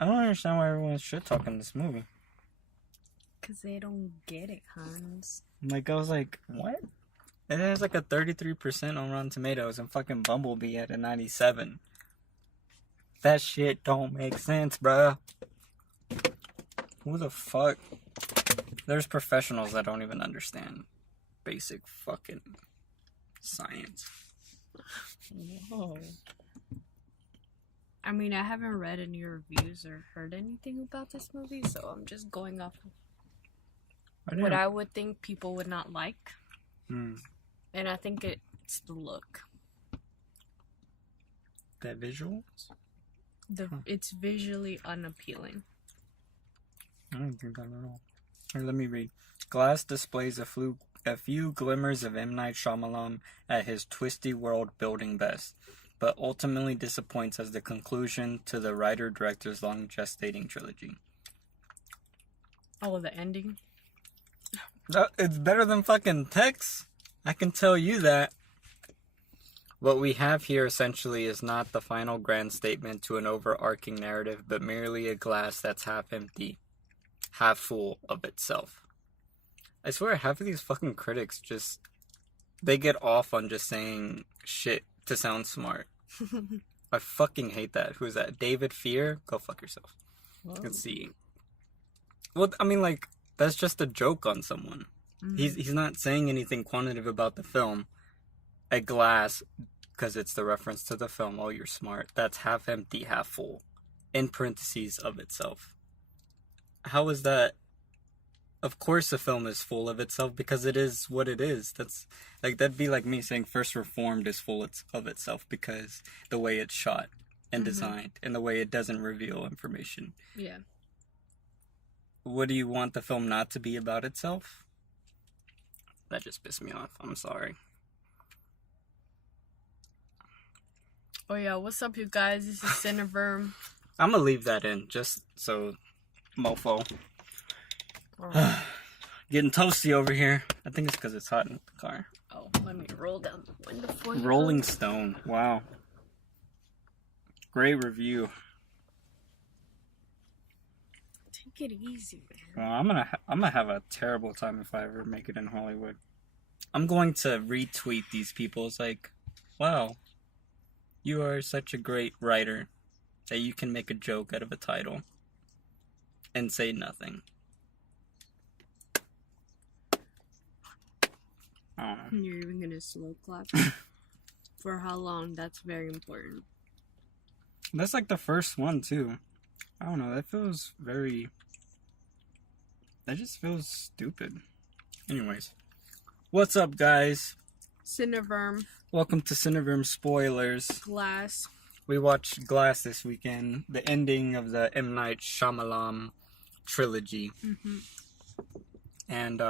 I don't understand why everyone's shit talking this movie. Because they don't get it, Hans. Like, I was like, what? It has like a 33% on Rotten Tomatoes and fucking Bumblebee at a 97. That shit don't make sense, bruh. Who the fuck? There's professionals that don't even understand basic fucking science. Whoa. I mean, I haven't read any reviews or heard anything about this movie, so I'm just going off of what I would think people would not like. And I think it's the look. The visuals? It's visually unappealing. I don't think that at all. Here, let me read. Glass displays a few glimmers of M. Night Shyamalan at his twisty world-building best, but ultimately disappoints as the conclusion to the writer-director's long-gestating trilogy. Oh, the ending? It's better than fucking text. I can tell you that. What we have here essentially is not the final grand statement to an overarching narrative, but merely a glass that's half empty, half full of itself. I swear half of these fucking critics they get off on just saying shit to sound smart. I fucking hate that. Who's that? David Fear? Go fuck yourself. Whoa. Let's see. Well, I mean, like, that's just a joke on someone. He's not saying anything quantitative about the film. A glass, because it's the reference to the film, oh, you're smart. That's half empty, half full. In parentheses of itself. How is that? Of course the film is full of itself because it is what it is. That'd be like me saying First Reformed is full of itself because the way it's shot and designed and the way it doesn't reveal information. Yeah. What do you want the film not to be about itself? That just pissed me off. I'm sorry. Oh yeah, what's up, you guys? This is Cineverm. I'm gonna leave that in just so mofo. Oh. Getting toasty over here. I think it's because it's hot in the car. Oh, let me roll down the window for you. Rolling Stone. Wow. Great review. Take it easy, man. Well, I'm gonna have a terrible time if I ever make it in Hollywood. I'm going to retweet these people. It's like, wow, you are such a great writer that you can make a joke out of a title and say nothing. I don't know. You're even gonna slow clap? For how long? That's very important. That's like the first one too. I don't know, that just feels stupid. Anyways. What's up, guys? Cineverm. Welcome to Cineverm Spoilers. Glass. We watched Glass this weekend. The ending of the M. Night Shyamalan trilogy. And,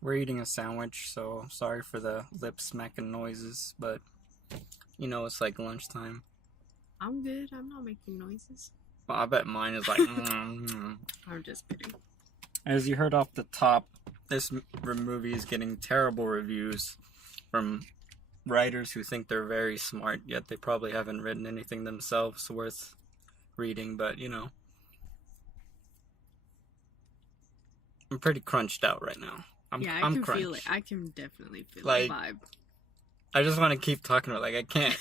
we're eating a sandwich, so sorry for the lip smacking noises, but, you know, it's like lunchtime. I'm good. I'm not making noises. Well, I bet mine is like, I'm just kidding. As you heard off the top, this movie is getting terrible reviews from writers who think they're very smart, yet they probably haven't written anything themselves worth reading, but, you know. I'm pretty crunched out right now. I'm can crunched. feel it. I can definitely feel Like, the vibe. I just want to keep talking about it. Like, I can't.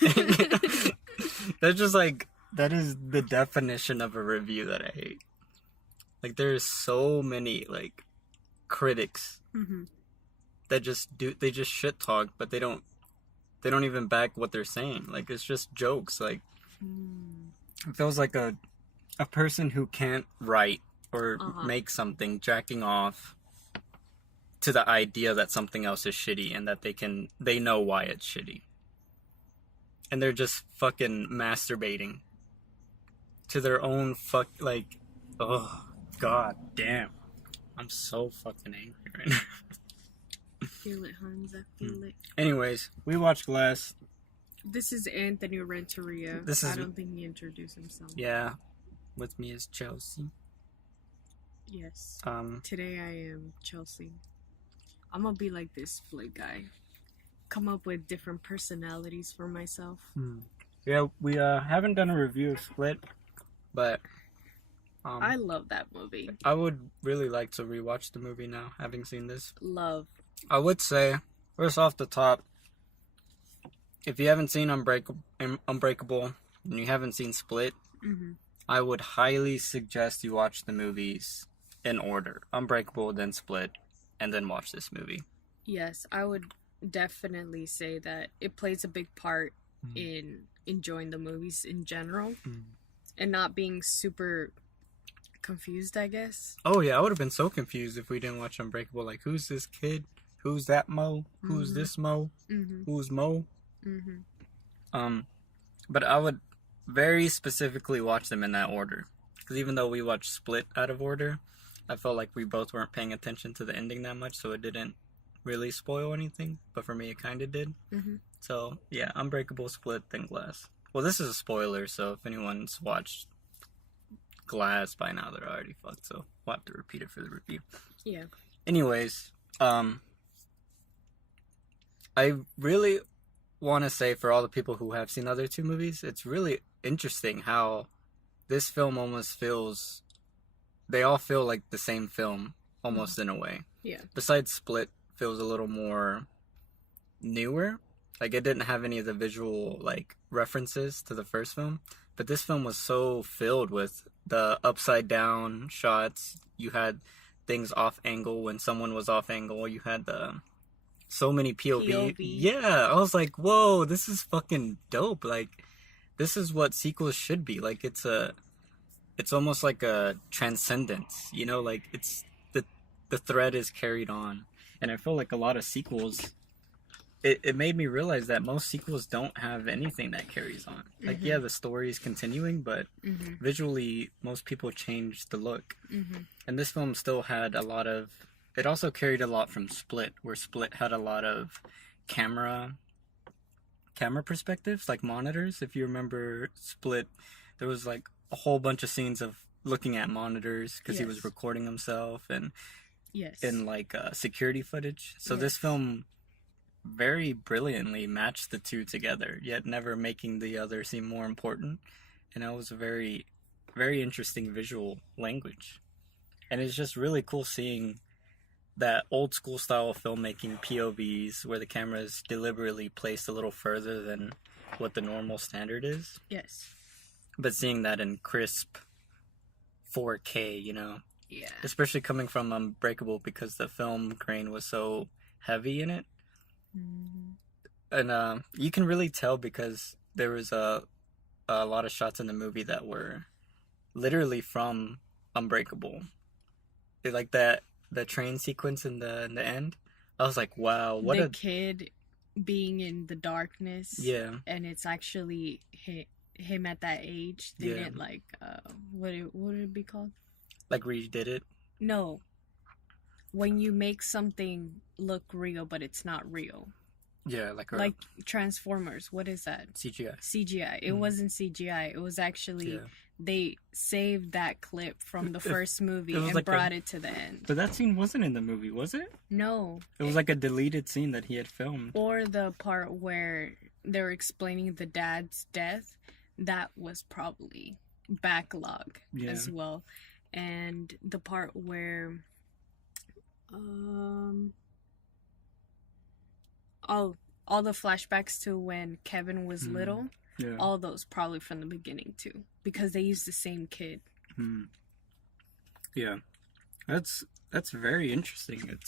That's just like, that is the definition of a review that I hate. Like, there's so many, like, critics that they just shit talk, but they don't even back what they're saying. Like, it's just jokes. Like, it feels like a person who can't write or make something jacking off to the idea that something else is shitty and that they know why it's shitty. And they're just fucking masturbating to their own oh, god damn. I'm so fucking angry right now. Feel it, Hans. I feel it. Anyways, we watched Glass. This is Anthony Renteria. I don't think he introduced himself. Yeah. With me is Chelsea. Yes. Today I am Chelsea. I'm gonna be like this Split guy. Come up with different personalities for myself. Yeah, we haven't done a review of Split, but I love that movie. I would really like to rewatch the movie now, having seen this. Love. I would say, first off the top, if you haven't seen Unbreakable and you haven't seen Split, I would highly suggest you watch the movies in order. Unbreakable, then Split, and then watch this movie. Yes, I would definitely say that it plays a big part in enjoying the movies in general and not being super confused, I guess. Oh yeah, I would have been so confused if we didn't watch Unbreakable. Like, who's this kid? Who's that Mo? Who's this Mo? Who's Mo? But I would very specifically watch them in that order. Because even though we watched Split out of order, I felt like we both weren't paying attention to the ending that much, so it didn't really spoil anything. But for me, it kind of did. So, yeah, Unbreakable, Split, then Glass. Well, this is a spoiler, so if anyone's watched Glass by now, they're already fucked, so we'll have to repeat it for the review. Yeah. Anyways, I really want to say for all the people who have seen the other two movies, it's really interesting how this film almost feels... They all feel like the same film, almost in a way. Yeah. Besides Split, feels a little more newer. Like, it didn't have any of the visual, like, references to the first film. But this film was so filled with the upside down shots. You had things off angle when someone was off angle. You had so many POV. Yeah, I was like, whoa, this is fucking dope. Like, this is what sequels should be. Like, it's almost like a transcendence, you know? Like, it's the thread is carried on. And I feel like a lot of sequels, it made me realize that most sequels don't have anything that carries on. Like, yeah, the story is continuing, but visually, most people change the look. And this film still had a lot of... It also carried a lot from Split, where Split had a lot of camera perspectives, like monitors. If you remember Split, there was like a whole bunch of scenes of looking at monitors because he was recording himself and like security footage. So this film very brilliantly matched the two together, yet never making the other seem more important. And it was a very, very interesting visual language. And it's just really cool seeing that old school style of filmmaking, POVs, where the camera is deliberately placed a little further than what the normal standard is. Yes. But seeing that in crisp 4K, you know? Yeah. Especially coming from Unbreakable, because the film grain was so heavy in it. And you can really tell because there was a lot of shots in the movie that were literally from Unbreakable. Like the train sequence in the end, I was like, wow, what the kid being in the darkness. Yeah. And it's actually him at that age. They didn't like what would it be called? Like redid it? No. When you make something look real but it's not real. Yeah, like Transformers. What is that? CGI. It wasn't CGI. It was actually they saved that clip from the first movie and like brought it to the end. But that scene wasn't in the movie, was it? No. It was like a deleted scene that he had filmed. Or the part where they were explaining the dad's death. That was probably backlog as well. And the part where all the flashbacks to when Kevin was little, all those probably from the beginning too, because they used the same kid. Yeah, that's very interesting.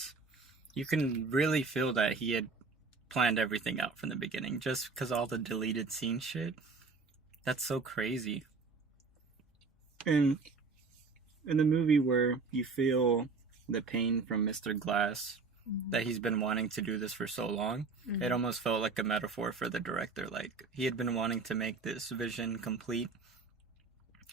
You can really feel that he had planned everything out from the beginning, just because all the deleted scene shit. That's so crazy. And in the movie where you feel the pain from Mr. Glass, that he's been wanting to do this for so long, it almost felt like a metaphor for the director. Like, he had been wanting to make this vision complete,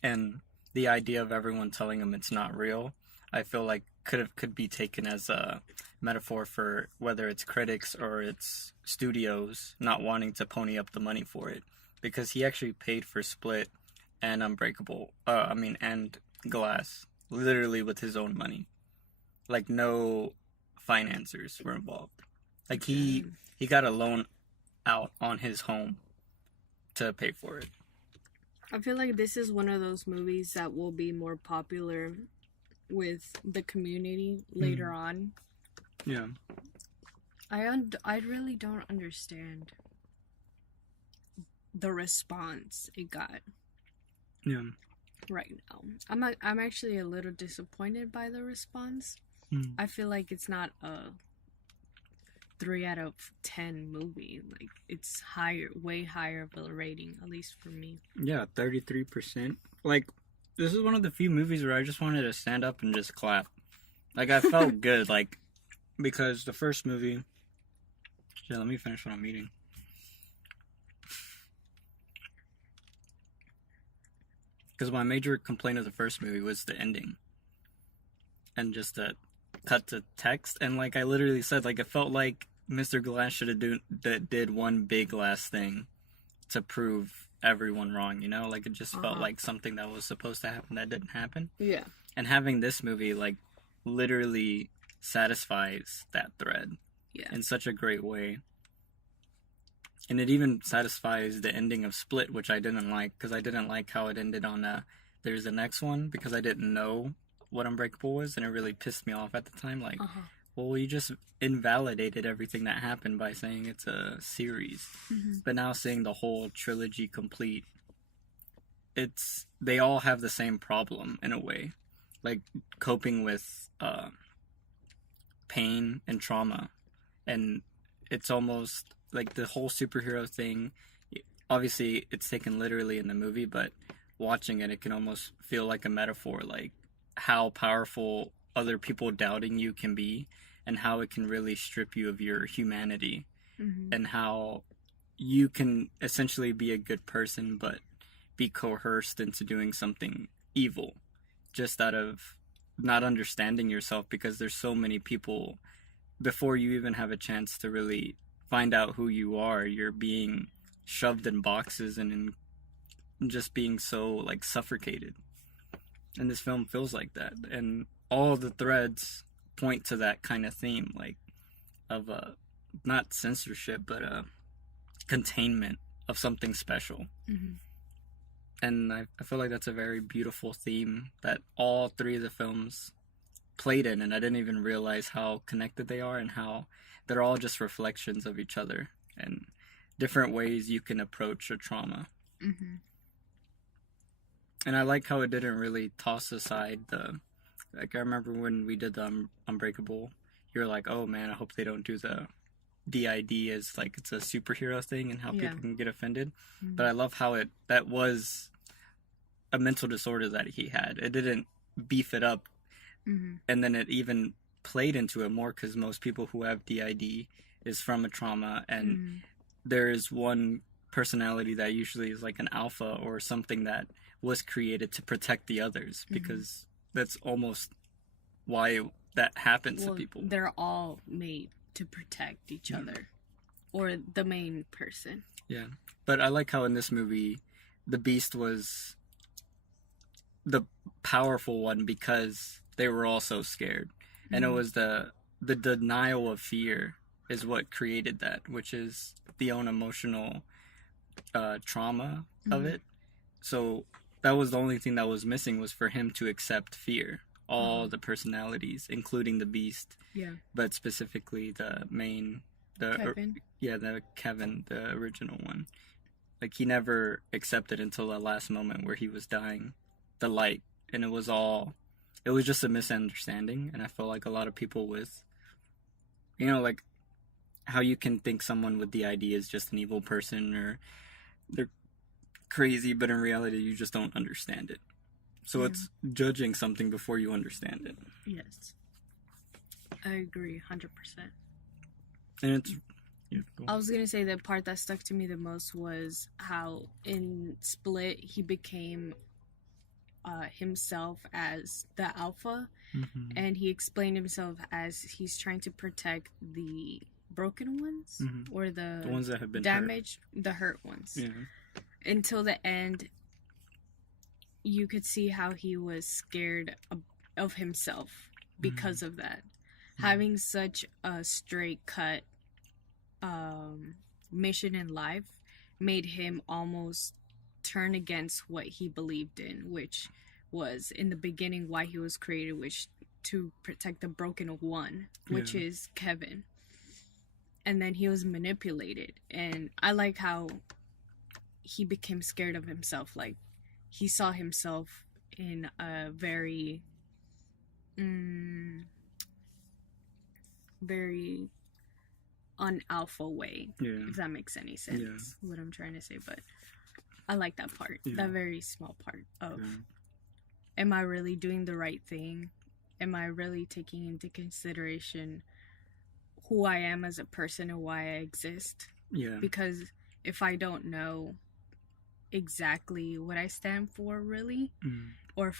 and the idea of everyone telling him it's not real, I feel like could be taken as a metaphor for whether it's critics or it's studios not wanting to pony up the money for it, because he actually paid for Split and Unbreakable, and Glass, literally with his own money. Like, no financiers were involved. Like, he got a loan out on his home to pay for it. I feel like this is one of those movies that will be more popular with the community later on. Yeah. I really don't understand the response it got. Yeah. Right now, I'm actually a little disappointed by the response. I feel like it's not a 3 out of 10 movie. Like, it's way higher of a rating, at least for me. Yeah, 33%. Like, this is one of the few movies where I just wanted to stand up and just clap. Like, I felt good, like, because the first movie... Yeah, let me finish what I'm eating. Because my major complaint of the first movie was the ending. And just the cut to text. And, like, I literally said, like, it felt like Mr. Glass should have did one big last thing to prove everyone wrong, you know? Like, it just felt like something that was supposed to happen that didn't happen. Yeah. And having this movie, like, literally satisfies that thread in such a great way. And it even satisfies the ending of Split, which I didn't like, because I didn't like how it ended on there's the next one, because I didn't know what Unbreakable was, and it really pissed me off at the time. Like, well, you just invalidated everything that happened by saying it's a series. But now seeing the whole trilogy complete, they all have the same problem in a way. Like, coping with pain and trauma. And it's almost like the whole superhero thing. Obviously, it's taken literally in the movie, but watching it can almost feel like a metaphor, like how powerful other people doubting you can be, and how it can really strip you of your humanity, and how you can essentially be a good person, but be coerced into doing something evil, just out of not understanding yourself, because there's so many people, before you even have a chance to really find out who you are, you're being shoved in boxes and just being so, like, suffocated. And this film feels like that. And all the threads point to that kind of theme, like, of not censorship, but containment of something special. And I feel like that's a very beautiful theme that all three of the films played in, and I didn't even realize how connected they are, and how they're all just reflections of each other and different ways you can approach a trauma. And I like how it didn't really toss aside like, I remember when we did the Unbreakable, you were like, oh man, I hope they don't do the DID as, like, it's a superhero thing and how people can get offended. But I love how that was a mental disorder that he had. It didn't beef it up. And then it even played into it more, because most people who have DID is from a trauma, and there is one personality that usually is like an alpha or something that was created to protect the others, because that's almost why that happens to people. They're all made to protect each other, or the main person. Yeah. But I like how in this movie, the Beast was the powerful one because they were all so scared. And it was the denial of fear is what created that, which is the own emotional trauma of it. So that was the only thing that was missing, was for him to accept fear. All the personalities, including the Beast. Yeah. But specifically the main... Kevin. The Kevin, the original one. Like, he never accepted until the last moment where he was dying the light. And it was just a misunderstanding. And I feel like a lot of people with... You know, like, how you can think someone with DID is just an evil person, or they're crazy, but in reality you just don't understand it. So it's judging something before you understand it. Yes. I agree 100%. And it's... I was going to say the part that stuck to me the most was how in Split he became himself as the alpha, and he explained himself as he's trying to protect the broken ones, or the ones that have been damaged, the hurt ones. Until the end, you could see how he was scared of himself because of that. Having such a straight cut mission in life made him almost turn against what he believed in, which was in the beginning why he was created, which to protect the broken one, which is Kevin. And then he was manipulated, and I like how he became scared of himself. Like, he saw himself in a very very un-alpha way, if that makes any sense, what I'm trying to say. But I like that part, that very small part of, am I really doing the right thing? Am I really taking into consideration who I am as a person and why I exist? Because if I don't know exactly what I stand for, really, or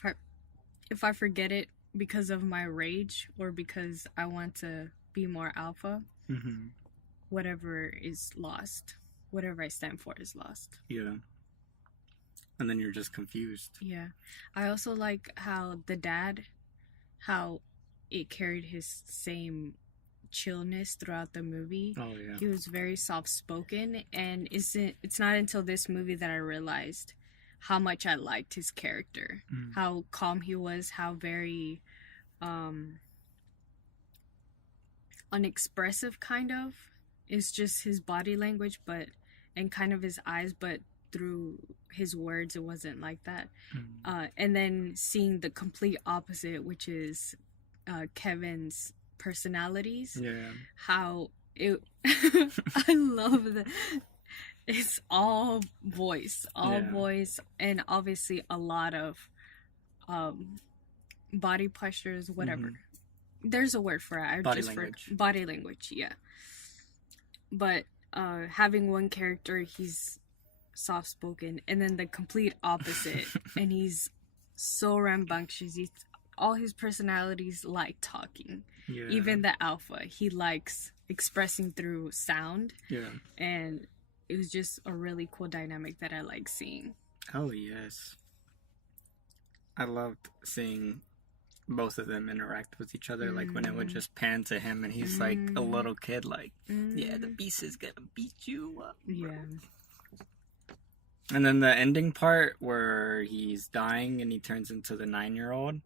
if I forget it because of my rage or because I want to be more alpha, whatever is lost, whatever I stand for is lost. And then you're just confused. I also like how the dad, how it carried his same chillness throughout the movie. He was very soft-spoken, and it's not until this movie that I realized how much I liked his character, how calm he was, how very unexpressive kind of. It's just his body language, and kind of his eyes, but through his words it wasn't like that. And then seeing the complete opposite, which is Kevin's personalities, how it I love that it's all voice, and obviously a lot of body postures, whatever. There's a word for it. Body language, but having one character, he's soft-spoken, and then the complete opposite, and he's so rambunctious. All his personalities like talking. Even the alpha, he likes expressing through sound. And it was just a really cool dynamic that I like seeing. Oh yes, I loved seeing both of them interact with each other. Like when it would just pan to him and he's like a little kid, like, yeah, the beast is gonna beat you up, bro. And then the ending part where he's dying and he turns into the 9-year-old,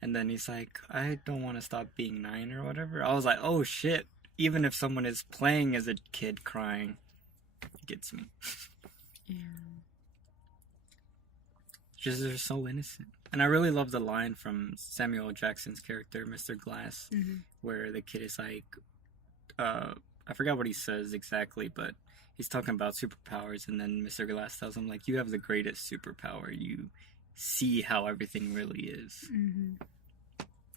and then he's like, I don't want to stop being 9 or whatever. I was like, oh shit, even if someone is playing as a kid crying, it gets me. Just, they're so innocent. And I really love the line from Samuel L. Jackson's character, Mr. Glass, where the kid is like, I forgot what he says exactly, but he's talking about superpowers, and then Mr. Glass tells him, like, you have the greatest superpower. You see how everything really is.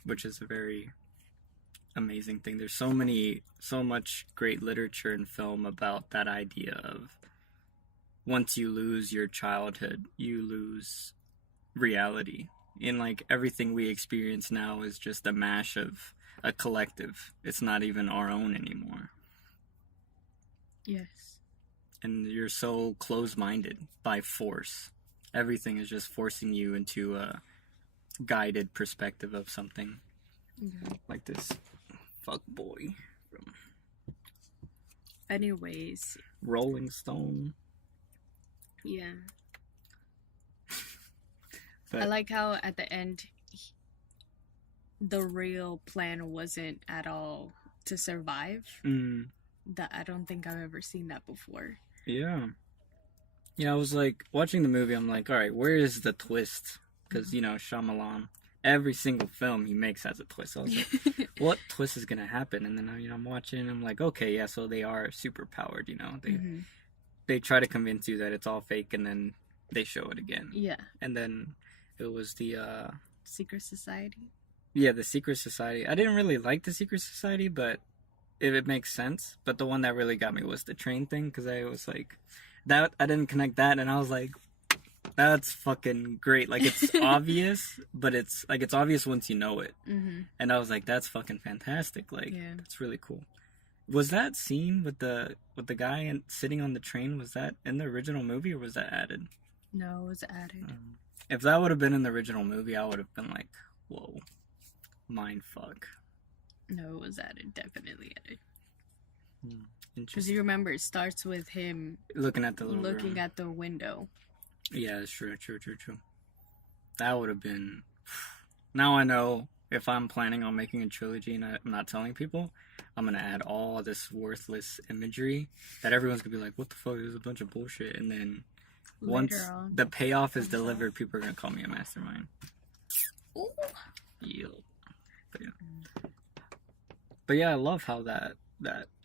Which is a very amazing thing. There's so much great literature and film about that idea of once you lose your childhood, you lose reality. And, like, everything we experience now is just a mash of a collective. It's not even our own anymore. And you're so close-minded by force. Everything is just forcing you into a guided perspective of something. Like this fuck boy from anyways, Rolling Stone. But I like how at the end the real plan wasn't at all to survive. That I don't think I've ever seen that before. I was like, watching the movie, I'm like, alright, where is the twist? Because, you know, Shyamalan, every single film he makes has a twist. So I was like, what twist is going to happen? And then, you know, I'm watching, and I'm like, okay, yeah, so they are super powered, you know. They try to convince you that it's all fake, and then they show it again. And then it was the Secret Society. The Secret Society. I didn't really like the Secret Society, but it makes sense. But the one that really got me was the train thing, because I was like, that I didn't connect that, and I was like, that's fucking great. Like, it's obvious, but it's like, it's obvious once you know it. And I was like, that's fucking fantastic. Like, that's really cool. Was that scene with the guy sitting on the train, was that in the original movie, or was that added? No, it was added. If that would have been in the original movie, I would have been like, whoa, mind fuck. No, it was added. Definitely added. Interesting. Because you remember, it starts with him looking at the at the window. Yeah, it's true. That would have been. Now I know if I'm planning on making a trilogy and I'm not telling people, I'm gonna add all this worthless imagery that everyone's gonna be like, "What the fuck? This is a bunch of bullshit." And then once the payoff is delivered, people are gonna call me a mastermind. Ooh. Yeah. But yeah, I love how that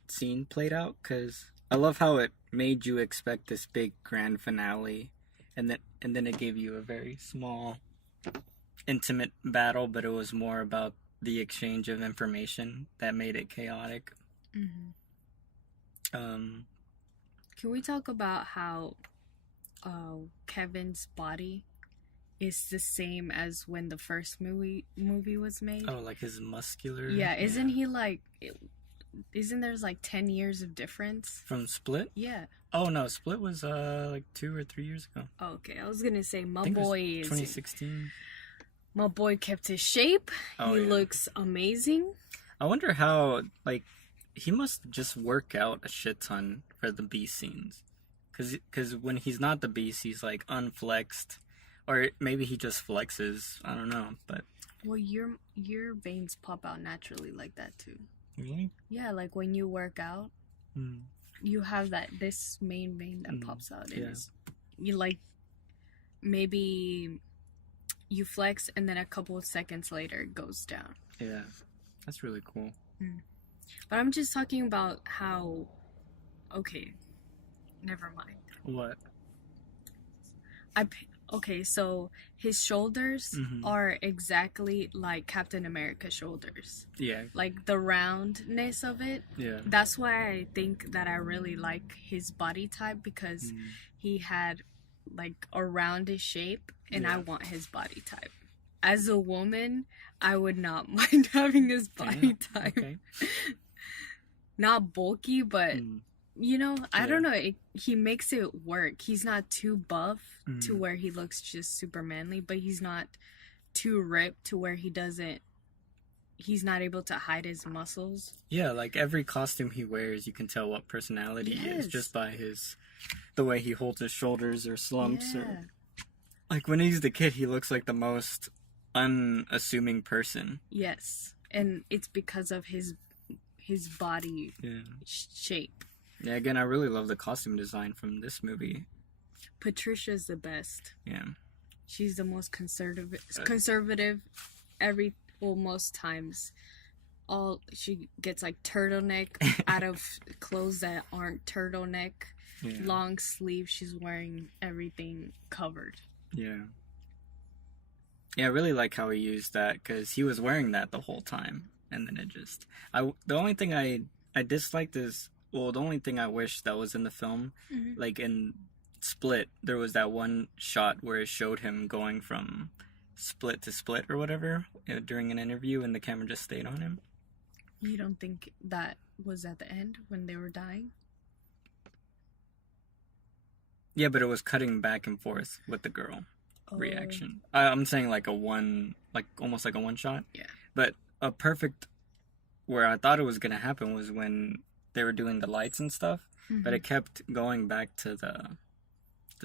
scene played out, because I love how it made you expect this big grand finale, and then it gave you a very small, intimate battle, but it was more about the exchange of information that made it chaotic. Can we talk about how Kevin's body is the same as when the first movie was made? Oh, like his muscular. Yeah, isn't he like? Isn't there's like 10 years of difference from Split? Yeah. Oh no, Split was like 2 or 3 years ago. Okay, I was gonna say my boy is 2016. My boy kept his shape. He looks amazing. I wonder how, like, he must just work out a shit ton for the beast scenes, because when he's not the beast, he's like unflexed, or maybe he just flexes. I don't know, but well, your veins pop out naturally like that too. Really? Yeah, like when you work out, you have this main vein that pops out. Yeah. You like maybe you flex and then a couple of seconds later it goes down. Yeah, that's really cool. But I'm just talking about how. Okay, never mind. What? Okay, so his shoulders are exactly like Captain America's shoulders. Yeah. Like the roundness of it. Yeah. That's why I think that I really like his body type, because he had like a roundish shape, and I want his body type. As a woman, I would not mind having his body type. Okay. Not bulky, but... You know, I don't know. He makes it work. He's not too buff to where he looks just super manly, but he's not too ripped to where he's not able to hide his muscles. Yeah, like every costume he wears, you can tell what personality he is just by the way he holds his shoulders or slumps. Or, like when he's the kid, he looks like the most unassuming person. Yes, and it's because of his body shape. Yeah, again, I really love the costume design from this movie. Patricia's the best. Yeah. She's the most conservative most times. She gets like turtleneck out of clothes that aren't turtleneck. Yeah. Long sleeve, she's wearing everything covered. Yeah. Yeah, I really like how he used that, because he was wearing that the whole time. And then the only thing I disliked is, well, the only thing I wish that was in the film, like in Split, there was that one shot where it showed him going from split to split or whatever during an interview, and the camera just stayed on him. You don't think that was at the end when they were dying? Yeah, but it was cutting back and forth with the girl reaction. I'm saying like almost like a one shot. Yeah. But a perfect where I thought it was gonna happen was when they were doing the lights and stuff, but it kept going back to the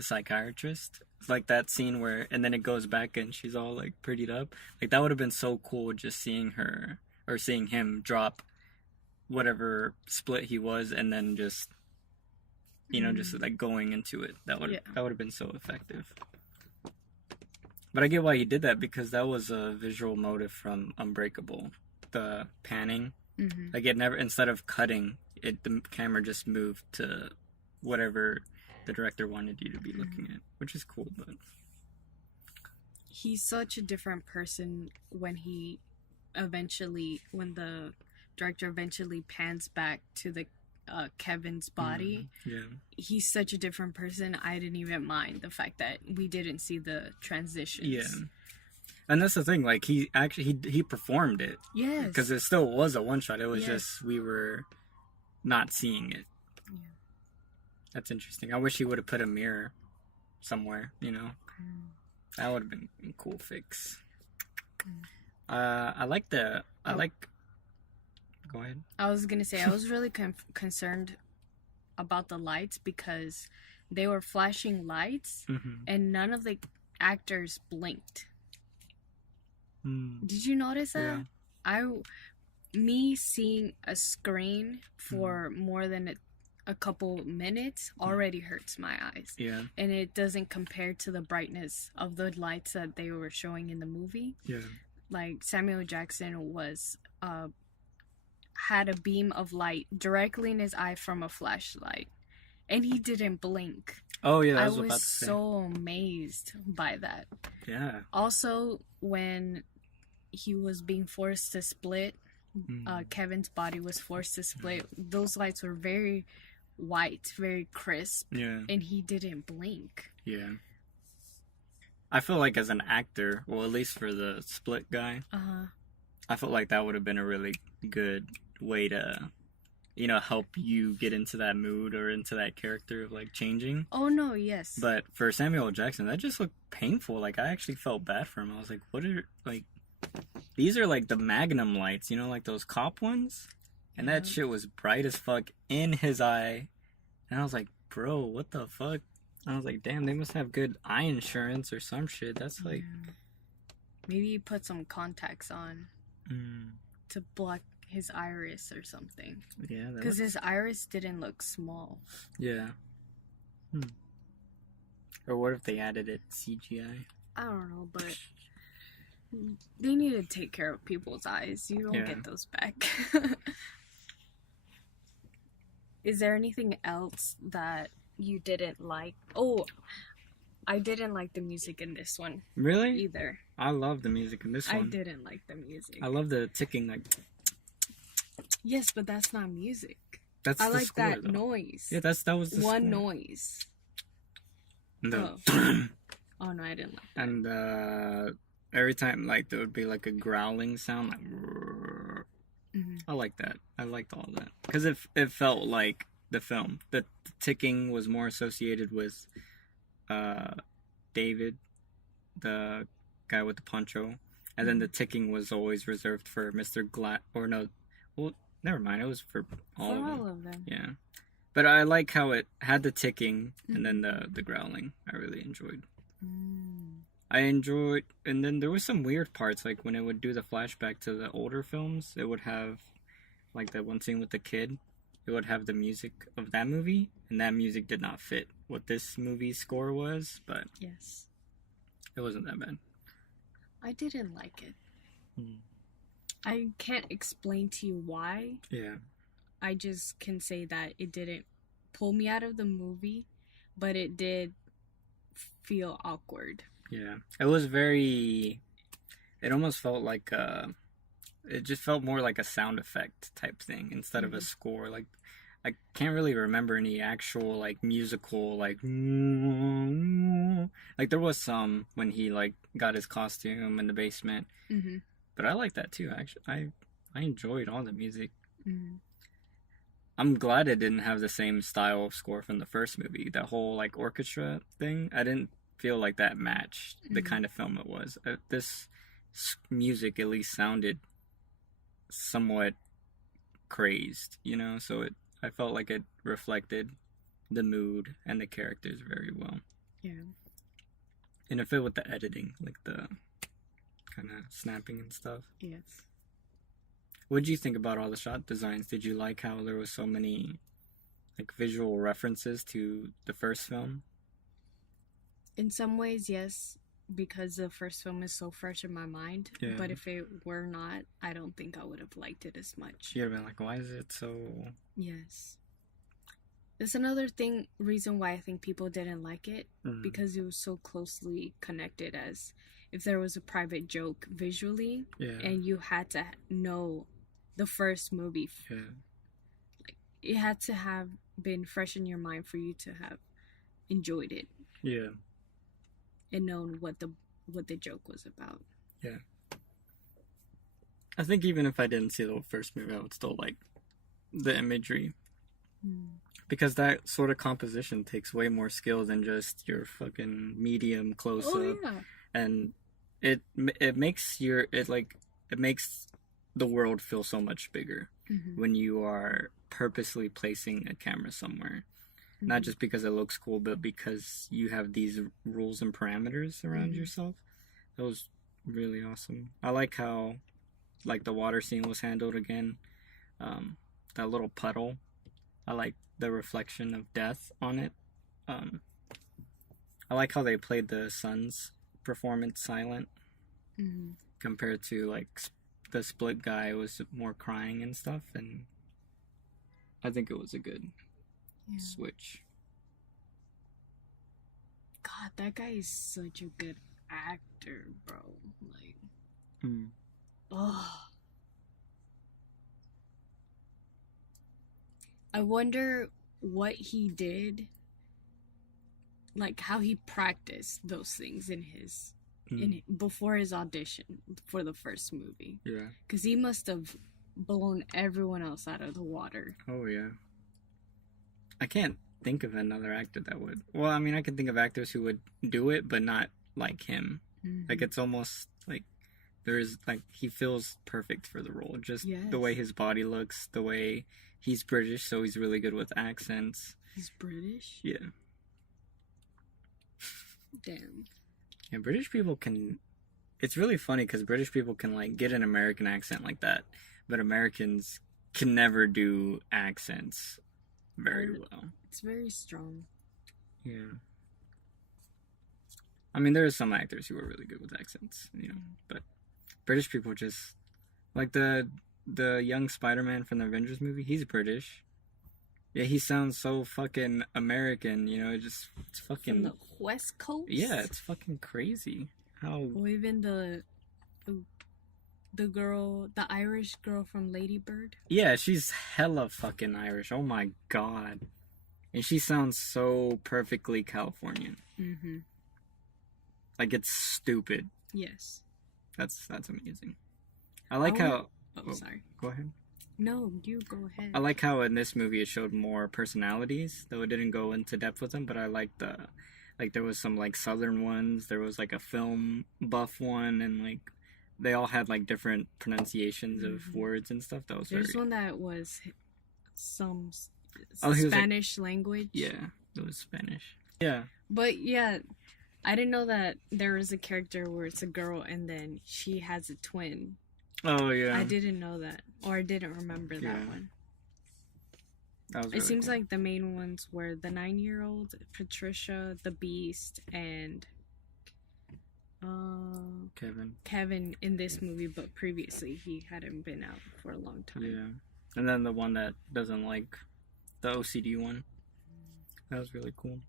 psychiatrist. It's like that scene where, and then it goes back and she's all like prettied up. Like that would have been so cool, just seeing her or seeing him drop whatever split he was, and then just just like going into it. That would have been so effective. But I get why he did that, because that was a visual motive from Unbreakable. The panning, like it never, instead of cutting it, the camera just moved to whatever the director wanted you to be looking at, which is cool. But he's such a different person when the director eventually pans back to the Kevin's body. He's such a different person. I didn't even mind the fact that we didn't see the transitions. Yeah. And that's the thing, like, he performed it. Yes. Because it still was a one-shot. It was just, we were not seeing it. Yeah. That's interesting. I wish he would have put a mirror somewhere, That would have been a cool fix. I like... Go ahead. I was going to say, I was really concerned about the lights, because they were flashing lights, and none of the actors blinked. Did you notice that? Yeah. Me seeing a screen for more than a couple minutes already hurts my eyes. Yeah. And it doesn't compare to the brightness of the lights that they were showing in the movie. Yeah. Like, Samuel Jackson had a beam of light directly in his eye from a flashlight, and he didn't blink. Oh yeah, I was so amazed by that. Yeah. Also, when he was being forced to split, Kevin's body was forced to split. Those lights were very white, very crisp. Yeah. And he didn't blink. Yeah. I feel like as an actor, well, at least for the split guy, I felt like that would have been a really good way to, help you get into that mood or into that character of, like, changing. Oh, no, yes. But for Samuel L. Jackson, that just looked painful. Like, I actually felt bad for him. I was like, these are, like, the Magnum lights, like those cop ones? And that shit was bright as fuck in his eye. And I was like, bro, what the fuck? I was like, damn, they must have good eye insurance or some shit. That's like... Maybe you put some contacts on to block his iris or something. Yeah. Because his iris didn't look small. Yeah. Or what if they added it CGI? I don't know, but they need to take care of people's eyes. You don't get those back. Is there anything else that you didn't like? Oh, I didn't like the music in this one. Really? Either. I love the music in this one. I didn't like the music. I love the ticking, like... Yes, but that's not music. I like score, that though. Noise. Yeah, that was the one score. Noise. No. Oh, no, I didn't like that. And every time, like, there would be, like, a growling sound, like... I like that. I liked all that. Because it felt like the film. The ticking was more associated with David, the guy with the poncho. And then the ticking was always reserved for Mr. Or no... Well, never mind. It was for all of them. Yeah. But I like how it had the ticking and then the growling. I really enjoyed. And then there was some weird parts, like when it would do the flashback to the older films, it would have, like that one scene with the kid, it would have the music of that movie, and that music did not fit what this movie's score was, but yes, it wasn't that bad. I didn't like it. I can't explain to you why. Yeah. I just can say that it didn't pull me out of the movie, but it did feel awkward. Yeah. It was very... It almost felt like it just felt more like a sound effect type thing instead of a score. Like, I can't really remember any actual, like, musical, like... Like, there was some when he, like, got his costume in the basement. But I like that too, actually. I enjoyed all the music. I'm glad it didn't have the same style of score from the first movie. That whole, like, orchestra thing, I didn't feel like that matched the kind of film it was. This music at least sounded somewhat crazed, so I felt like it reflected the mood and the characters very well. Yeah. And it fit with the editing, like the kind of snapping and stuff. Yes. What did you think about all the shot designs? Did you like how there was so many, like, visual references to the first film? In some ways, yes, because the first film is so fresh in my mind. Yeah. But if it were not, I don't think I would have liked it as much. You'd have been like, why is it so... Yes. That's another reason why I think people didn't like it, because it was so closely connected as if there was a private joke visually, and you had to know the first movie. Yeah. Like, it had to have been fresh in your mind for you to have enjoyed it. Yeah. And known what the joke was about. Yeah. I think even if I didn't see the first movie, I would still like the imagery. Because that sort of composition takes way more skill than just your fucking medium close-up. Oh, yeah. And it makes the world feel so much bigger when you are purposely placing a camera somewhere. Not just because it looks cool, but because you have these rules and parameters around yourself. That was really awesome. I like how, like, the water scene was handled again. That little puddle. I like the reflection of death on it. I like how they played the son's performance silent compared to, like, the split guy was more crying and stuff, and I think it was a good switch. God, that guy is such a good actor, bro. Like, oh. I wonder what he did, like how he practiced those things in his before his audition for the first movie. Yeah. Because he must have blown everyone else out of the water. Oh, yeah. I can't think of another actor that would. Well, I mean, I can think of actors who would do it, but not like him. Like, it's almost like there's, like, he feels perfect for the role. Just the way his body looks, the way he's British, so he's really good with accents. He's British? Yeah. Damn. Yeah, British people can... It's really funny because British people can, like, get an American accent like that, but Americans can never do accents very well. It's very strong. Yeah. I mean, there are some actors who are really good with accents, you know, but British people just... Like, the young Spider-Man from the Avengers movie, he's British. Yeah, he sounds so fucking American, you know, it's fucking... From the West Coast? Yeah, it's fucking crazy. How... Or even the girl, the Irish girl from Lady Bird. Yeah, she's hella fucking Irish. Oh my god. And she sounds so perfectly Californian. Like, it's stupid. Yes. That's amazing. I like how... Oh, sorry. Go ahead. No, you go ahead. I like how in this movie it showed more personalities, though it didn't go into depth with them, but I like there was some, like, southern ones, there was, like, a film buff one, and, like, they all had, like, different pronunciations of words and stuff. That was There's one that was some he Spanish language. Yeah, it was Spanish. Yeah. But, yeah, I didn't know that there was a character where it's a girl and then she has a twin. Oh, yeah. I didn't know that. Or I didn't remember that one. That was really it seems cool. like the main ones were the 9-year-old, Patricia, the Beast, and Kevin in this movie, but previously he hadn't been out for a long time. Yeah. And then the one that doesn't like the OCD one. That was really cool.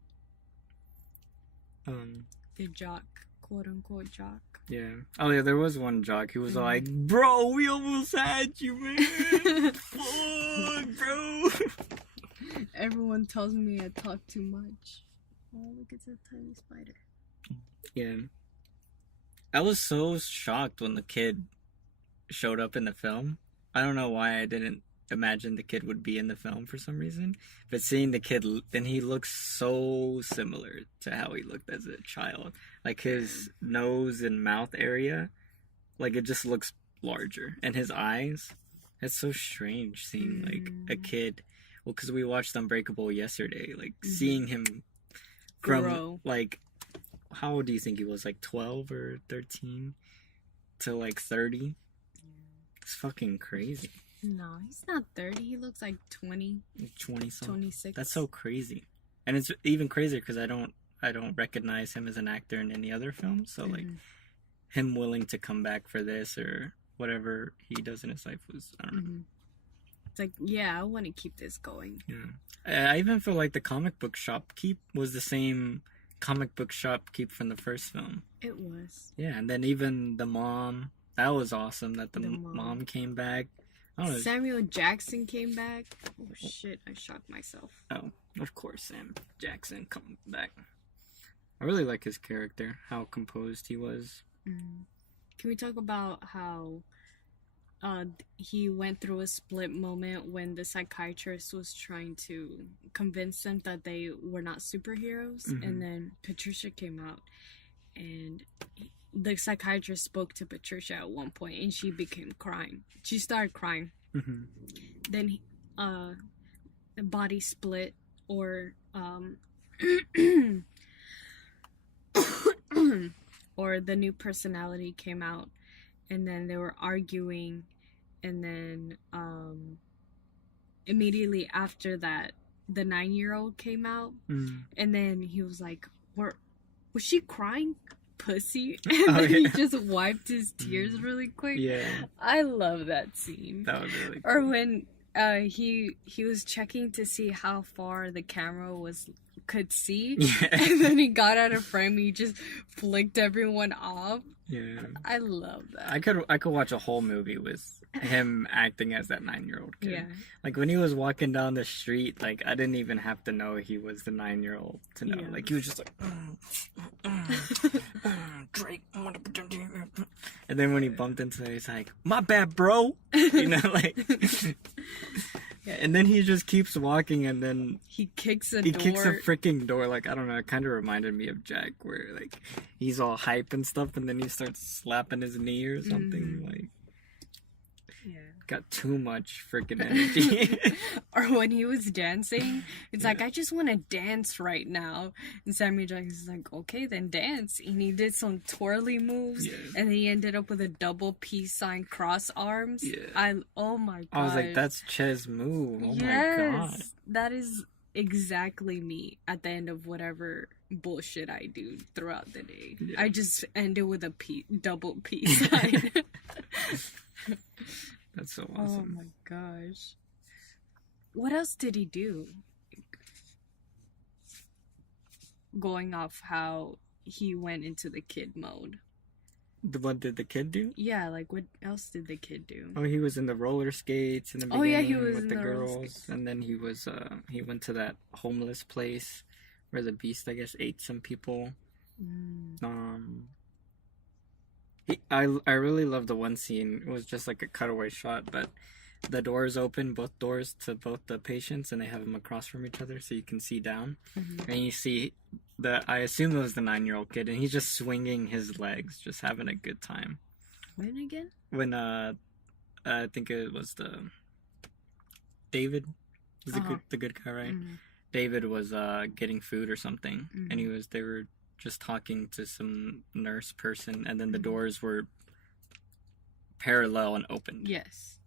The jock, quote unquote jock. Yeah. Oh, yeah, there was one jock who was like, bro, we almost had you, man. Fuck, bro. Everyone tells me I talk too much. Oh, look, it's a tiny spider. Yeah. I was so shocked when the kid showed up in the film. I don't know why I didn't imagine the kid would be in the film for some reason. But seeing the kid, and he looks so similar to how he looked as a child. Like, his nose and mouth area, like, it just looks larger. And his eyes, it's so strange seeing, like, a kid. Well, because we watched Unbreakable yesterday. Like, seeing him from, grow. Like, how old do you think he was? Like, 12 or 13? To, like, 30? It's fucking crazy. No, he's not 30. He looks like 20. 20-something. 26. That's so crazy. And it's even crazier because I don't recognize him as an actor in any other film. So, like, him willing to come back for this or whatever he does in his life was, I don't know. It's like, yeah, I want to keep this going. Yeah. I even feel like the comic book shop keep was the same comic book shop keep from the first film. It was. Yeah, and then even the mom, that was awesome that the mom came back. I don't know. Samuel Jackson came back. Oh, shit, I shocked myself. Oh, of course, Sam Jackson coming back. I really like his character, how composed he was. Can we talk about how he went through a split moment when the psychiatrist was trying to convince them that they were not superheroes, and then Patricia came out, and the psychiatrist spoke to Patricia at one point, and she became crying. She started crying. Then the body split, or um or the new personality came out, and then they were arguing, and then immediately after that the 9-year-old came out, and then he was like, was she crying pussy? And then he just wiped his tears really quick. Yeah, I love that scene. that was really cool. Or when he was checking to see how far the camera could see, and then he got out of frame, he just flicked everyone off. Yeah, I love that. I could watch a whole movie with him acting as that 9-year-old kid. Yeah. Like when he was walking down the street, like I didn't even have to know he was the 9-year-old to know. Yeah. Like he was just like, Drake. And then when he bumped into it, he's like, my bad, bro. You know, like. Yeah, and then he just keeps walking, and then he kicks a freaking door. Like, I don't know, it kind of reminded me of Jack, where like he's all hype and stuff, and then he starts slapping his knee or something. Like, got too much freaking energy. Or when he was dancing, it's like, I just want to dance right now. And Samuel Jackson's like, okay, then dance. And he did some twirly moves, and he ended up with a double peace sign cross arms. Oh my god. I was like, that's Ches move. Oh my god. That is exactly me at the end of whatever bullshit I do throughout the day. I just end it with a double peace sign. That's so awesome. Oh my gosh. What else did he do? Going off how he went into the kid mode. What did the kid do? Yeah, like what else did the kid do? Oh, he was in the roller skates in the beginning. Oh yeah, he was with in the the girls, and then he was he went to that homeless place where the beast, I guess, ate some people. I really love the one scene. It was just like a cutaway shot, but the doors open, both doors to both the patients, and they have them across from each other so you can see down. And you see I assume it was the 9-year-old kid, and he's just swinging his legs, just having a good time. When again? When I think it was David was the good guy, right? David was getting food or something, and they were just talking to some nurse person, and then the doors were parallel and opened. Yes.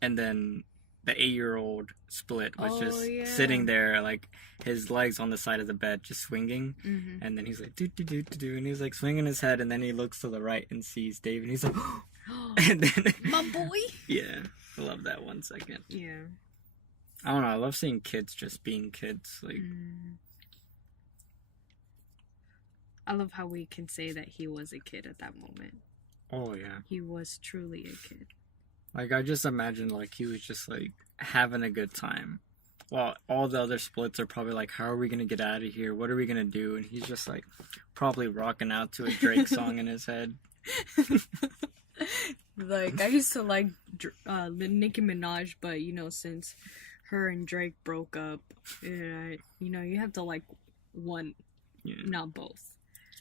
And then the 8-year-old split was just sitting there, like his legs on the side of the bed, just swinging. And then he's like, do, do, do, do, do, and he's like swinging his head, and then he looks to the right and sees David, and he's like, and then my boy. Yeah, I love that 1 second. Yeah. I don't know, I love seeing kids just being kids, like. I love how we can say that he was a kid at that moment. Oh, yeah. He was truly a kid. Like, I just imagine, like, he was just, like, having a good time. While all the other splits are probably like, how are we going to get out of here? What are we going to do? And he's just, like, probably rocking out to a Drake song in his head. Like, I used to like Nicki Minaj, but, you know, since her and Drake broke up, you know, you have to like one, not both.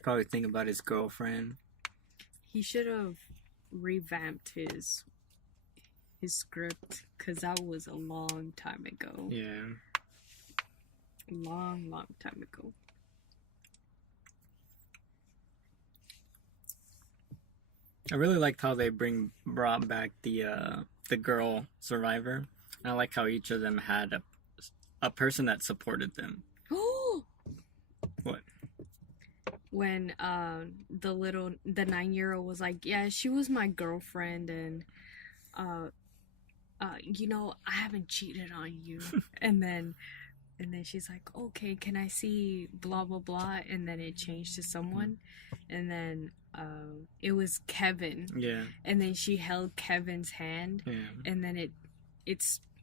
Probably think about his girlfriend. He should have revamped his script, because that was a long time ago. Yeah. Long time ago. I really liked how they brought back the girl survivor. And I like how each of them had a person that supported them. What? When the 9-year-old was like, yeah, she was my girlfriend, and you know, I haven't cheated on you. and then she's like, okay, can I see blah blah blah, and then it changed to someone, and then it was Kevin. Yeah. And then she held Kevin's hand. Yeah. And then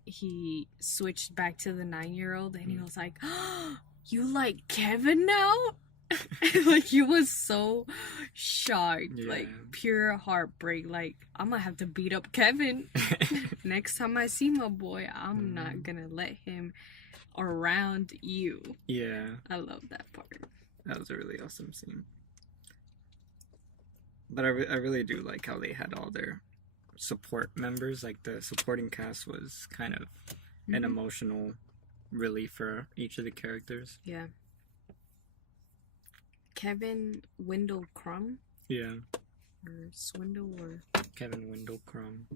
he switched back to the 9-year-old, and he was like, oh, you like Kevin now? Like, he was so shocked. Yeah. Like, pure heartbreak. Like, I'm gonna have to beat up Kevin next time I see my boy. I'm not gonna let him around you. Yeah. I love that part. That was a really awesome scene. But I really do like how they had all their support members. Like, the supporting cast was kind of an emotional relief for each of the characters. Yeah. Kevin Wendell Crumb? Yeah. Or Swindle or... Kevin Wendell Crumb.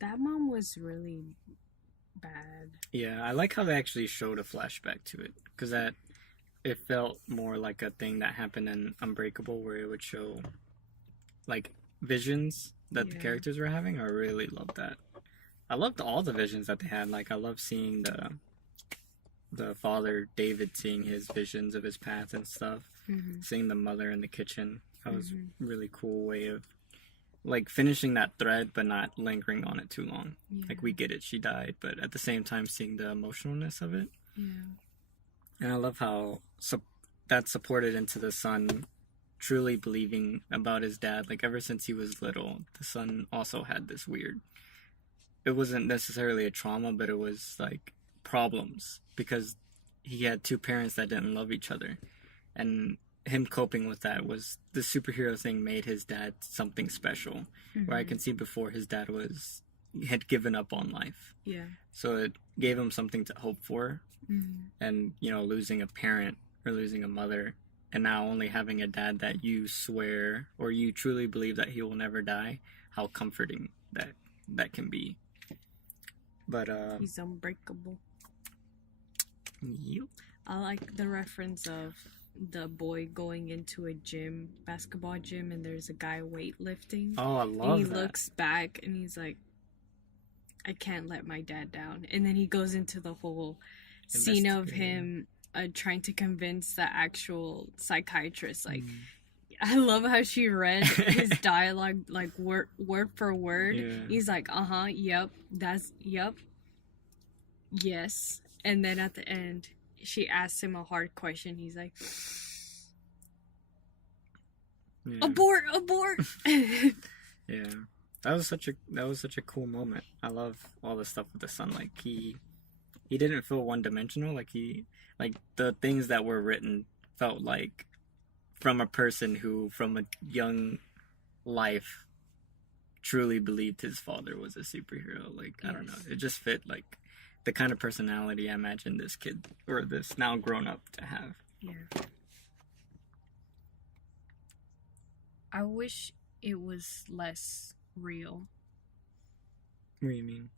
That mom was really bad. Yeah, I like how they actually showed a flashback to it. Because it felt more like a thing that happened in Unbreakable, where it would show, like, visions that the characters were having. I really loved that. I loved all the visions that they had. Like, I love seeing the father, David, seeing his visions of his past and stuff. Mm-hmm. Seeing the mother in the kitchen. That was a really cool way of, like, finishing that thread, but not lingering on it too long. Yeah. Like, we get it, she died, but at the same time, seeing the emotionalness of it. Yeah. And I love how that supported into the son truly believing about his dad. Like, ever since he was little, the son also had this weird... It wasn't necessarily a trauma, but it was, like, problems. Because he had two parents that didn't love each other. And him coping with that was... The superhero thing made his dad something special. Mm-hmm. Where I can see before his dad had given up on life. Yeah. So it gave him something to hope for. Mm-hmm. And, you know, losing a parent or losing a mother, and now only having a dad that you swear or you truly believe that he will never die, how comforting that can be. But he's unbreakable. Yep. I like the reference of the boy going into a gym, basketball gym, and there's a guy weightlifting. Oh, I love that. And he looks back and he's like, I can't let my dad down. And then he goes into the whole scene of him trying to convince the actual psychiatrist. Like, I love how she read his dialogue, like, word for word. Yeah. He's like, yep, yes. And then at the end, she asks him a hard question. He's like, abort. Yeah. That was such a cool moment. I love all the stuff with the son. Like, he didn't feel one-dimensional. Like the things that were written felt like from a person who, from a young life, truly believed his father was a superhero. Like, yes. I don't know. It just fit, like, the kind of personality I imagine this kid, or this now grown up, to have. Yeah. I wish it was less real. What do you mean?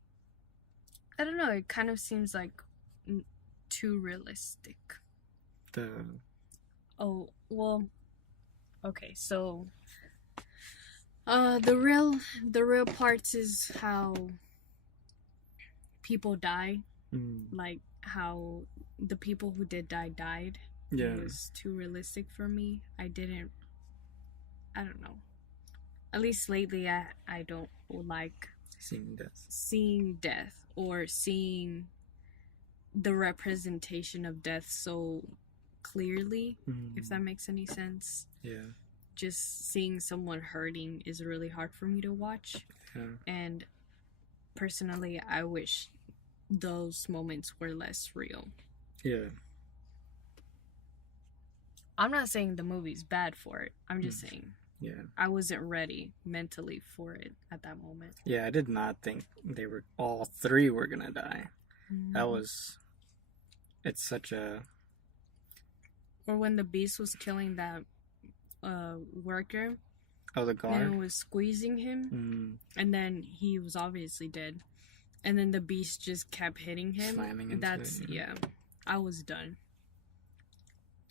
I don't know. It kind of seems like too realistic. Oh, well, okay, so the real parts is how people die. Like how the people who did died. Yeah. It was too realistic for me. I don't know. At least lately I don't like seeing death or seeing the representation of death so clearly, if that makes any sense. Yeah. Just seeing someone hurting is really hard for me to watch. Yeah. And personally, I wish those moments were less real. Yeah. I'm not saying the movie's bad for it. I'm just saying. Yeah. I wasn't ready mentally for it at that moment. Yeah, I did not think all three were gonna die. It's such a... Or when the beast was killing that worker. Oh, the guard? And was squeezing him. And then he was obviously dead. And then the beast just kept hitting him. Slamming into it. Yeah. I was done.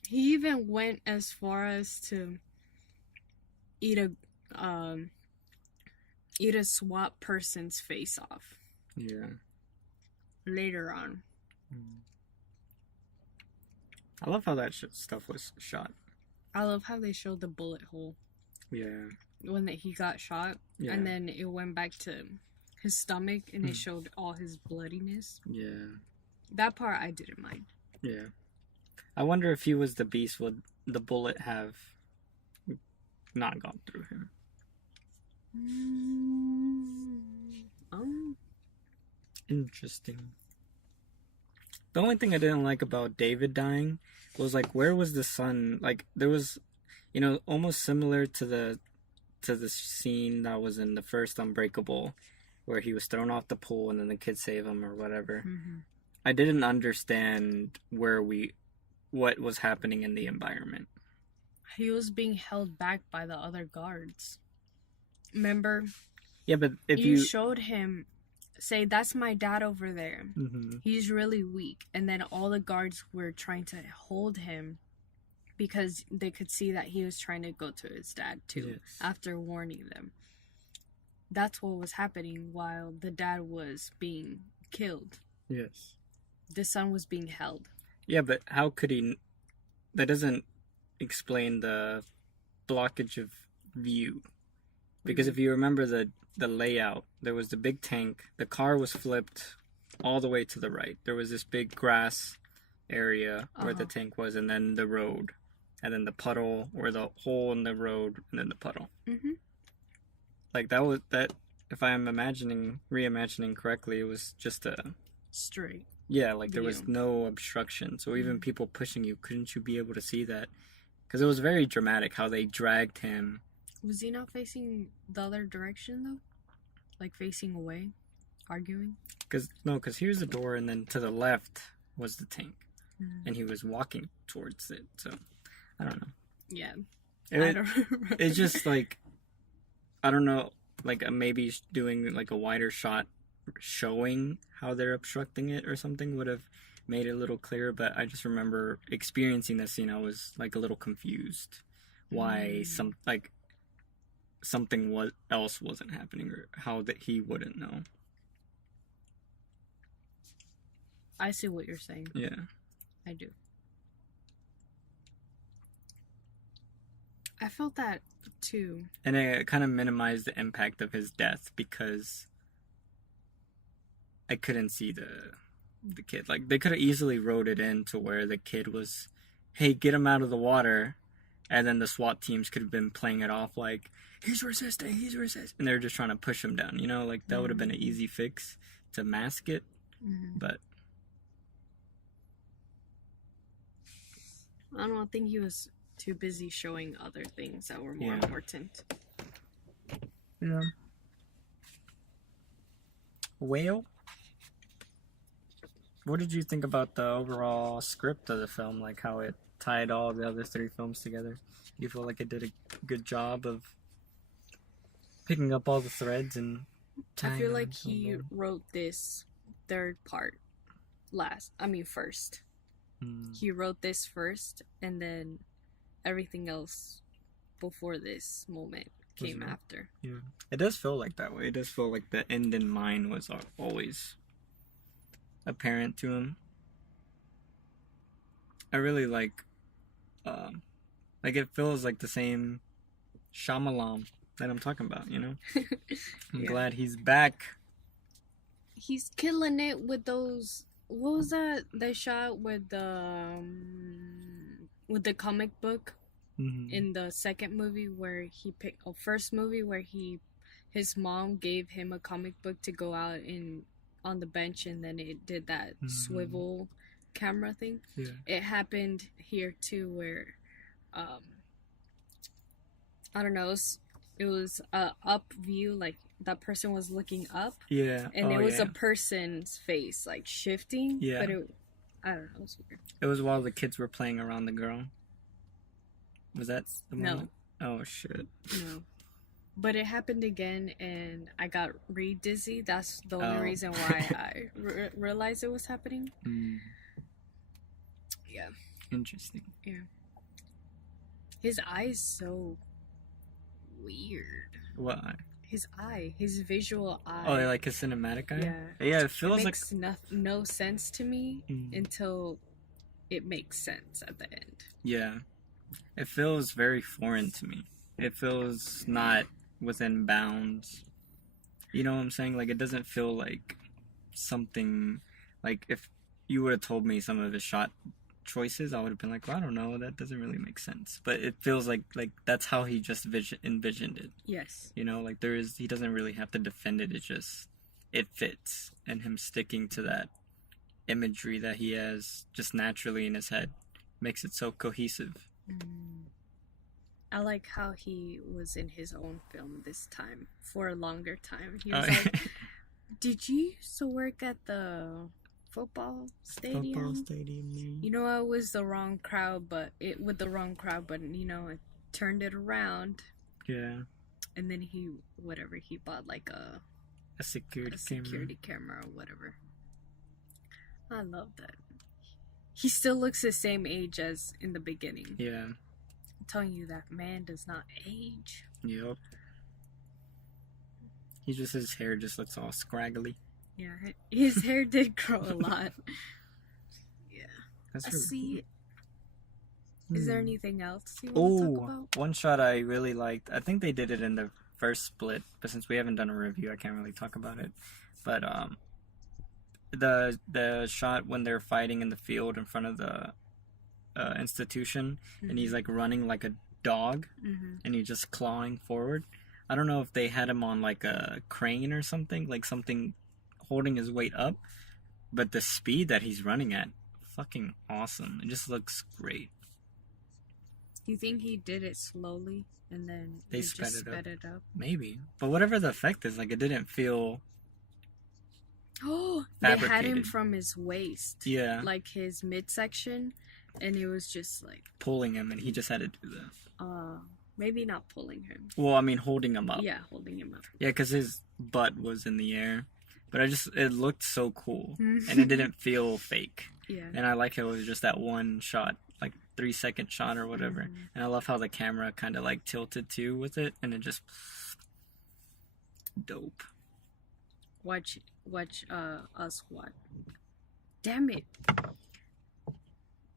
He even went as far as to eat a SWAT person's face off. Yeah. Later on. I love how that stuff was shot. I love how they showed the bullet hole. Yeah. When he got shot. Yeah. And then it went back to his stomach and it showed all his bloodiness. Yeah. That part I didn't mind. Yeah. I wonder if he was the beast, would the bullet have not gone through him? Interesting. The only thing I didn't like about David dying was, like, where was the son? Like, there was, almost similar to the scene that was in the first Unbreakable, where he was thrown off the pool and then the kids save him or whatever. I didn't understand what was happening in the environment. He was being held back by the other guards. Remember? Yeah, but if you showed him, say, that's my dad over there. Mm-hmm. He's really weak. And then all the guards were trying to hold him because they could see that he was trying to go to his dad too, yes. after warning them. That's what was happening while the dad was being killed. Yes. The son was being held. Yeah, but how could he... That doesn't explain the blockage of view. Because if you remember the layout, there was the big tank, the car was flipped all the way to the right. There was this big grass area where the tank was, and then the road, and then the puddle, or the hole in the road, and then the puddle. Mm-hmm. Like, if I'm reimagining correctly, it was just a... straight. Yeah, like there was no obstruction. So even people pushing you, couldn't you be able to see that? Because it was very dramatic how they dragged him. Was he not facing the other direction, though? Like, facing away? Arguing? Because here's the door, and then to the left was the tank. And he was walking towards it, so... I don't know. Yeah. I don't remember. It's just, like... I don't know, like, maybe doing, like, a wider shot showing how they're obstructing it or something would have made it a little clearer, but I just remember experiencing this scene, I was, like, a little confused. Why something else wasn't happening, or how that he wouldn't know. I see what you're saying. Yeah. I do. I felt that too. And it kind of minimized the impact of his death because I couldn't see the kid. Like, they could have easily wrote it in to where the kid was, hey, get him out of the water. And then the SWAT teams could have been playing it off like, he's resisting. And they're just trying to push him down, you know? Like, that would have been an easy fix to mask it. But I don't think he was too busy showing other things that were more important. Yeah. Well, what did you think about the overall script of the film? Like, how it tied all the other 3 films together? Do you feel like it did a good job of picking up all the threads and tying I feel like he wrote this third part first. He wrote this first, and then everything else before this moment came after. Yeah. It does feel like that way. It does feel like the end in mind was always apparent to him. I really like it feels like the same Shyamalan that I'm talking about, you know? I'm glad he's back. He's killing it with those... What was that? They shot with the comic book in the second movie where he picked... first movie where his mom gave him a comic book to go out on the bench, and then it did that swivel camera thing. Yeah. It happened here too, where I don't know, it was a up view, like that person was looking up. Yeah. And it was a person's face, like shifting. Yeah. But I don't know, it was weird. It was while the kids were playing around the girl. Was that the moment? No. Oh shit. No. But it happened again, and I got dizzy. That's the only reason why I realized it was happening. Yeah. Interesting. Yeah. His eye's so weird. What eye? His visual eye. Oh, like his cinematic eye? Yeah. Yeah, it feels makes no sense to me until it makes sense at the end. Yeah. It feels very foreign to me. It feels not within bounds. You know what I'm saying? Like, it doesn't feel like something... Like, if you would have told me some of his shot choices, I would have been like, well, I don't know, that doesn't really make sense. But it feels like that's how he just envisioned it. Yes. You know, like he doesn't really have to defend it. It fits. And him sticking to that imagery that he has just naturally in his head makes it so cohesive. I like how he was in his own film this time for a longer time. He was like, did you used to work at the football stadium. Football stadium. You know, it was the wrong crowd, but it turned it around. Yeah. And then he bought like a security camera or whatever. I love that. He still looks the same age as in the beginning. Yeah. I'm telling you, that man does not age. Yep. His hair just looks all scraggly. Yeah, his hair did grow a lot. Yeah. That's see. Is there anything else you want to talk about? One shot I really liked. I think they did it in the first split, but since we haven't done a review, I can't really talk about it. But the shot when they're fighting in the field in front of the institution, and he's like running like a dog, and he's just clawing forward. I don't know if they had him on like a crane or something, like something holding his weight up, but the speed that he's running at, fucking awesome. It just looks great. Do you think he did it slowly and then they sped it up? Maybe. But whatever the effect is, like, it didn't feel they had him from his waist. Yeah. Like his midsection, and it was just like pulling him, and he just had to do that. Maybe not pulling him. Well, I mean holding him up. Yeah, holding him up. Yeah, because his butt was in the air. But it looked so cool. And it didn't feel fake. Yeah. And I like how it was just that one shot, like 3-second shot or whatever. And I love how the camera kind of like tilted too with it, and it just dope. Watch us watch. Damn it.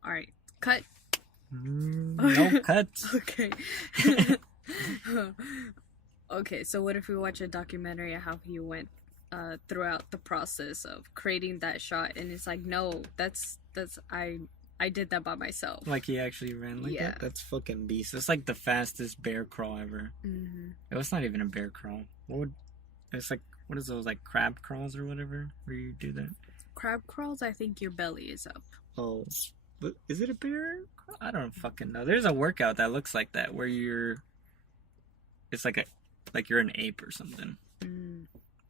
Alright, cut. No cuts. Okay. Okay, so what if we watch a documentary of how he went throughout the process of creating that shot, and it's like, no, that's I did that by myself. Like he actually ran like that? That's fucking beast. It's like the fastest bear crawl ever. It was not even a bear crawl. It's like, what is those, like crab crawls or whatever, where you do that? Crab crawls, I think your belly is up. Oh, but is it a bear crawl? I don't fucking know. There's a workout that looks like that, where it's like you're an ape or something.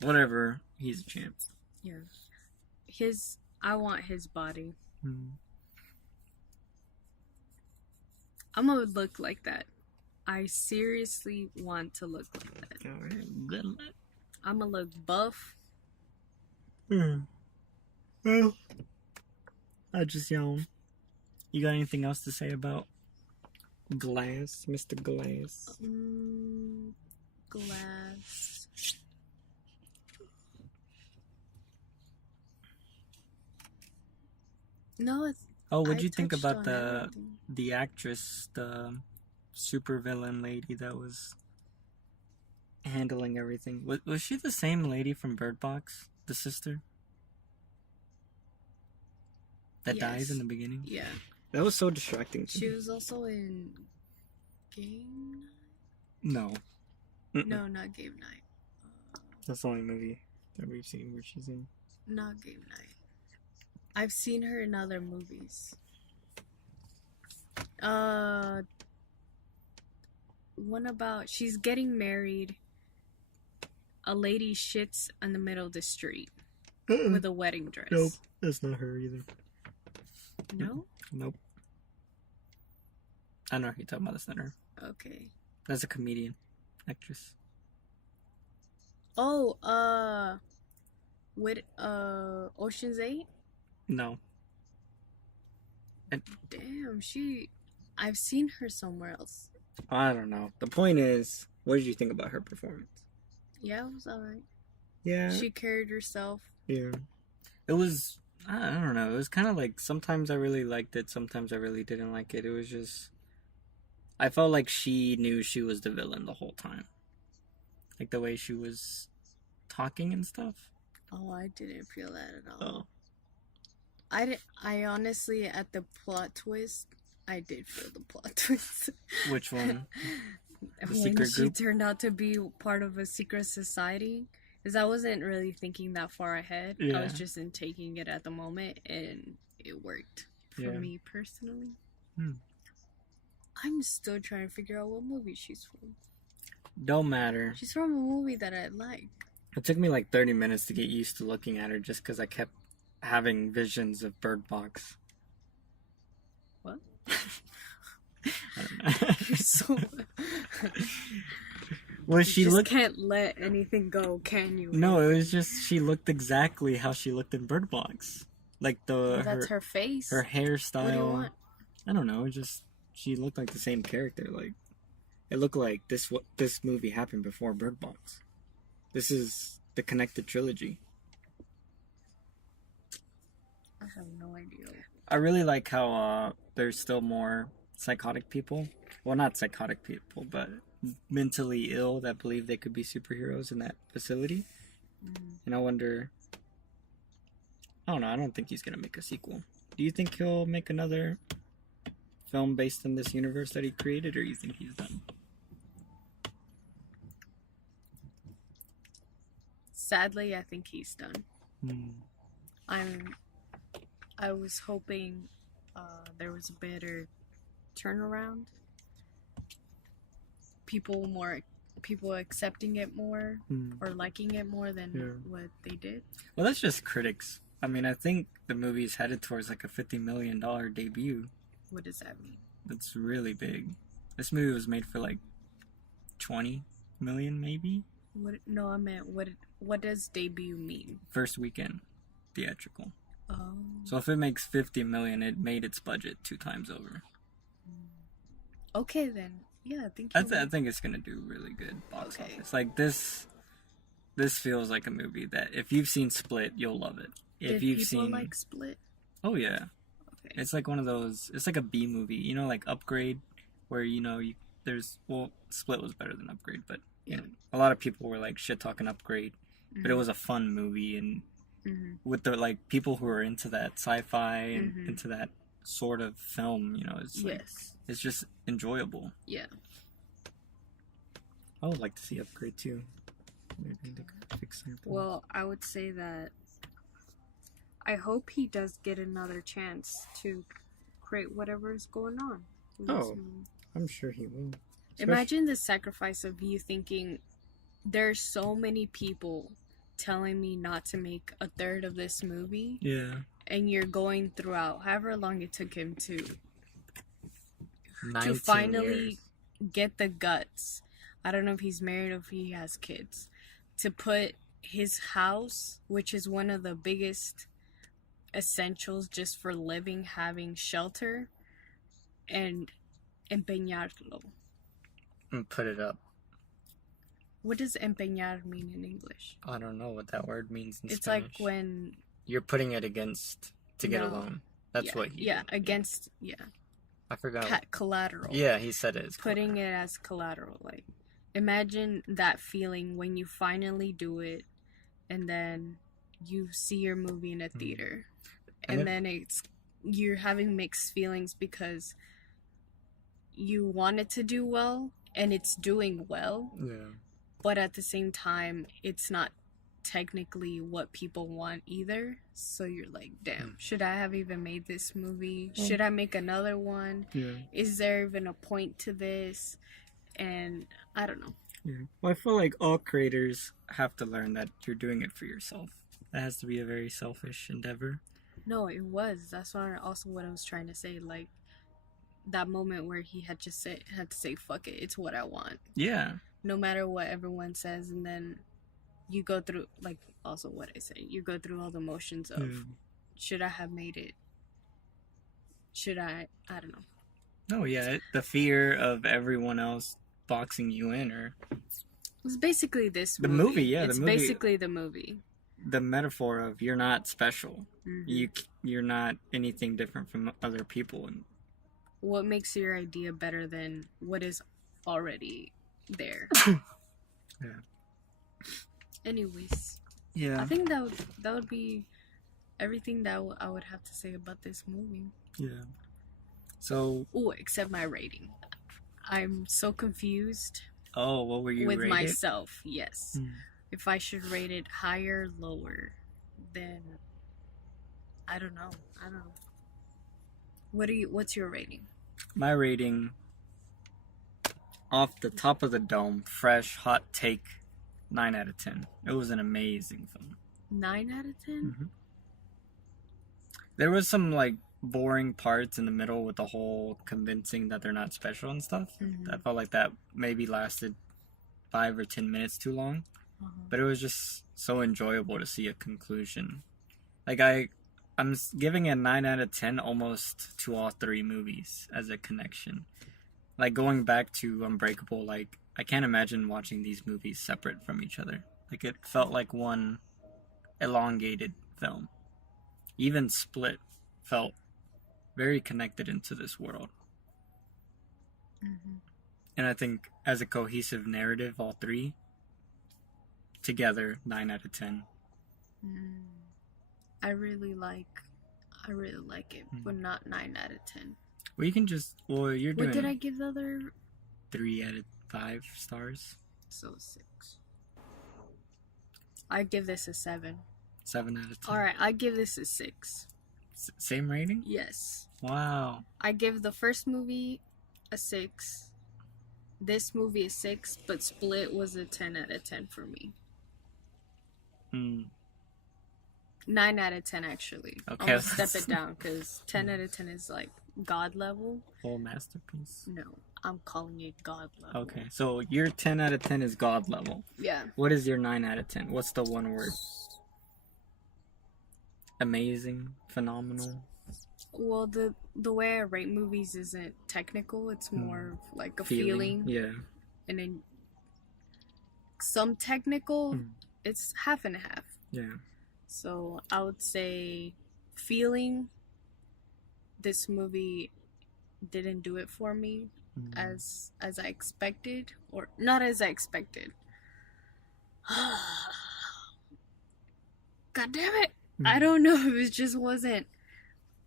Whatever, he's a champ. Yeah. I want his body. I'm gonna look like that. I seriously want to look like that. Alright, good luck. I'm gonna look buff. Well, I just yawn. You got anything else to say about Glass, Mr. Glass? Glass. No, it's... Oh, what'd you think about the actress, the supervillain lady that was handling everything? Was she the same lady from Bird Box, the sister that dies in the beginning? Yeah, that was so distracting. She was also in Game Night. No, no, not Game Night. That's the only movie that we've seen where she's in. Not Game Night. I've seen her in other movies. One about she's getting married. A lady shits in the middle of the street with a wedding dress. Nope, that's not her either. No? Nope. I know who you're talking about. That's not her. Okay. That's a comedian, actress. Oh, with Ocean's 8? No. Damn, I've seen her somewhere else. I don't know. The point is, what did you think about her performance? Yeah, it was alright. Yeah. She carried herself. Yeah. It was, I don't know. It was kind of like, sometimes I really liked it, sometimes I really didn't like it. It was just, I felt like she knew she was the villain the whole time. Like the way she was talking and stuff. Oh, I didn't feel that at all. Oh. I honestly, at the plot twist, I did feel the plot twist. Which one? The secret group? She turned out to be part of a secret society. Because I wasn't really thinking that far ahead. Yeah. I was just taking it at the moment, and it worked for me personally. I'm still trying to figure out what movie she's from. Don't matter. She's from a movie that I like. It took me like 30 minutes to get used to looking at her just because I kept having visions of Bird Box. What? I don't know. You're so... Well, she just looked... can't let anything go, can you? No, it was just she looked exactly how she looked in Bird Box. Like Well, that's her face. her hairstyle. What do you want? I don't know. Just she looked like the same character. Like it looked like this movie happened before Bird Box. This is the connected trilogy. I have no idea. I really like how there's still more psychotic people. Well, not psychotic people, but mentally ill that believe they could be superheroes in that facility. And I wonder... I don't know. I don't think he's going to make a sequel. Do you think he'll make another film based on this universe that he created, or you think he's done? Sadly, I think he's done. I was hoping there was a better turnaround. People accepting it more or liking it more than what they did. Well, that's just critics. I mean, I think the movie's headed towards like a $50 million debut. What does that mean? That's really big. This movie was made for like 20 million, maybe? No, I meant what does debut mean? First weekend, theatrical. Oh. So if it makes 50 million, it made its budget 2 times over. Okay then. Yeah, I think it's gonna do really good box office. Like this feels like a movie that if you've seen Split, you'll love it. If you've seen like Split? Oh yeah. Okay. It's like one of those. It's like a B movie, you know, like Upgrade, where Split was better than Upgrade, but you know, a lot of people were like shit talking Upgrade, but it was a fun movie, and with the like people who are into that sci-fi and into that sort of film, you know, it's like it's just enjoyable. Yeah. I would like to see Upgrade too. Maybe they could fix something. Well, I would say that I hope he does get another chance to create whatever is going on. I'm sure he will. Imagine the sacrifice of you thinking there's so many people telling me not to make a third of this movie. Yeah. And you're going throughout however long it took him to 19 finally years. get the guts. I don't know if he's married or if he has kids. To put his house, which is one of the biggest essentials just for living, having shelter, and empeñarlo. And put it up. What does empeñar mean in English? I don't know what that word means in It's Spanish. like when you're putting it against to get a loan. That's what he did. Against I forgot. Collateral. Yeah, he said it. Putting it as collateral. Like, imagine that feeling when you finally do it, and then you see your movie in a theater, and then you're having mixed feelings because you want it to do well, and it's doing well. Yeah. But at the same time, it's not technically what people want either. So you're like, damn, should I have even made this movie? Should I make another one? Yeah. Is there even a point to this? And I don't know. Yeah. Well, I feel like all creators have to learn that you're doing it for yourself. That has to be a very selfish endeavor. No, it was. That's what I was trying to say. Like, that moment where he had to say, fuck it, it's what I want. Yeah. No matter what everyone says, and then you go through, like, also what I say, you go through all the motions of, should I have made it? Should I don't know. No, yeah, the fear of everyone else boxing you in, or... It's basically this movie. The movie, yeah, it's the movie. Basically the movie. The metaphor of you're not special. You're not anything different from other people. And what makes your idea better than what is already there? Yeah. Anyways, yeah, I think that would be everything that I would have to say about this movie. Yeah. So. Oh, except my rating. I'm so confused. Oh, what were you with rated? myself? Yes. If I should rate it higher, lower, then I don't know. What's your rating? My rating, off the top of the dome, fresh, hot take, 9 out of 10. It was an amazing film. 9 out of 10? There was some like boring parts in the middle with the whole convincing that they're not special and stuff. I felt like that maybe lasted 5 or 10 minutes too long. But it was just so enjoyable to see a conclusion. Like I'm giving a 9 out of 10 almost to all 3 movies as a connection. Like going back to Unbreakable, like I can't imagine watching these movies separate from each other. Like it felt like one elongated film. Even Split felt very connected into this world. And I think as a cohesive narrative, all 3 together, 9 out of 10. I really like it, but not 9 out of 10. Well, you can just, you're doing... What did I give the other? 3 out of 5 stars. So 6. I give this a 7. 7 out of 10. Alright, I give this a 6. Same rating? Yes. Wow. I give the first movie a 6. This movie a 6, but Split was a 10 out of 10 for me. 9 out of 10 actually. Okay. I'm gonna step it down because 10 out of 10 is like God level. Full masterpiece. No, I'm calling it God level. Okay, so your 10 out of 10 is God level. Yeah. What is your 9 out of 10? What's the one word? Amazing, phenomenal. Well, the way I rate movies isn't technical. It's more like a feeling. Yeah. And then some technical, it's half and half. Yeah. So I would say feeling, this movie didn't do it for me as I expected, or not as I expected. God damn it. I don't know if it just wasn't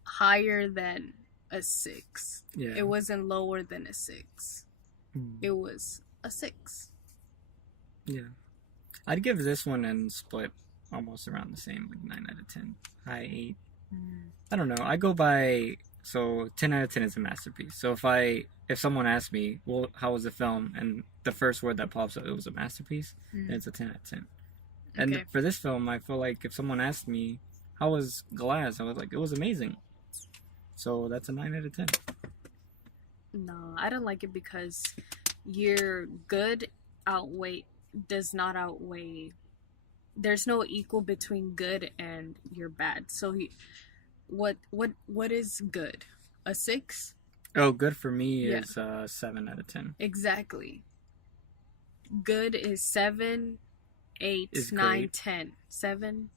higher than a 6. Yeah. It wasn't lower than a 6. It was a 6. Yeah. I'd give this one and Split almost around the same, like 9 out of 10. High 8. I don't know. I go by, so 10 out of 10 is a masterpiece. So if someone asks me, well, how was the film? And the first word that pops up, it was a masterpiece, then it's a 10 out of 10. And for this film, I feel like if someone asked me, how was Glass? I was like, it was amazing. So that's a 9 out of 10. No, I don't like it because your good does not outweigh. There's no equal between good and your bad. So what is good? A 6? Oh, good for me is 7 out of 10. Exactly. Good is 7, 8, Is 9, great. 10. 7,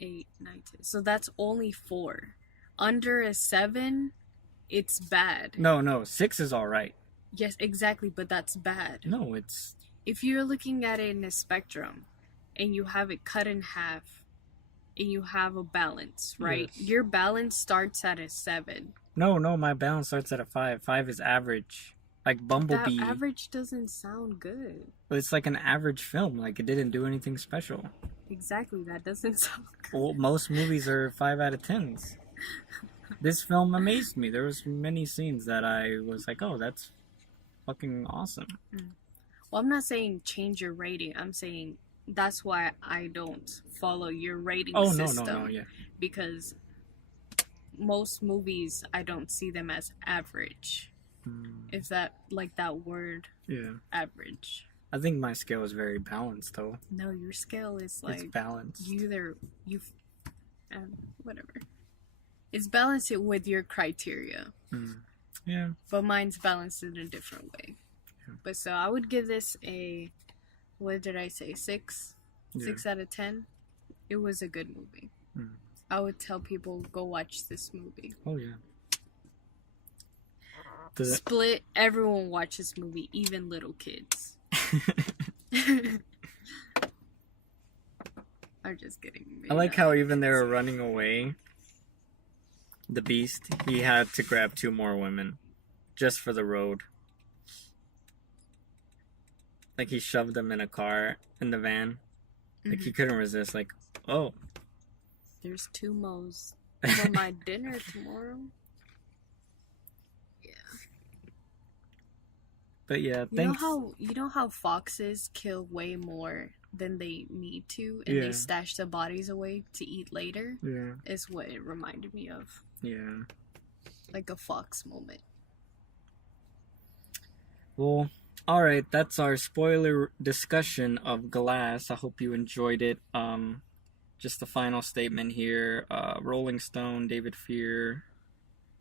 8, 9, 10. So that's only 4. Under a 7, it's bad. No, 6 is all right. Yes, exactly, but that's bad. No, it's... If you're looking at it in a spectrum and you have it cut in half and you have a balance, right? Yes. Your balance starts at a 7. No, my balance starts at a 5. 5 is average. Like Bumblebee. That average doesn't sound good. But it's like an average film. Like it didn't do anything special. Exactly, that doesn't sound good. Well, most movies are 5 out of 10s. This film amazed me. There was many scenes that I was like, oh, that's fucking awesome. Well, I'm not saying change your rating. I'm saying that's why I don't follow your rating system. No, yeah. Because most movies, I don't see them as average. Is that like that word? Yeah. Average. I think my scale is very balanced, though. No, your scale is like... It's balanced. Whatever. It's balanced with your criteria. Yeah. But mine's balanced in a different way. Yeah. But so I would give this a... What did I say? 6? Yeah. 6 out of 10? It was a good movie. I would tell people, go watch this movie. Oh, yeah. Split, everyone watches this movie, even little kids. I'm just kidding. I like how even they were running away, the Beast, he had to grab 2 more women just for the road. Like he shoved them in a car, in the van. Like he couldn't resist, like, oh. There's 2 mo's for my dinner tomorrow. But yeah, You thanks. You know how foxes kill way more than they need to, and they stash the bodies away to eat later? Yeah. Is what it reminded me of. Yeah. Like a fox moment. Well, alright, that's our spoiler discussion of Glass. I hope you enjoyed it. Just the final statement here. Rolling Stone, David Fear,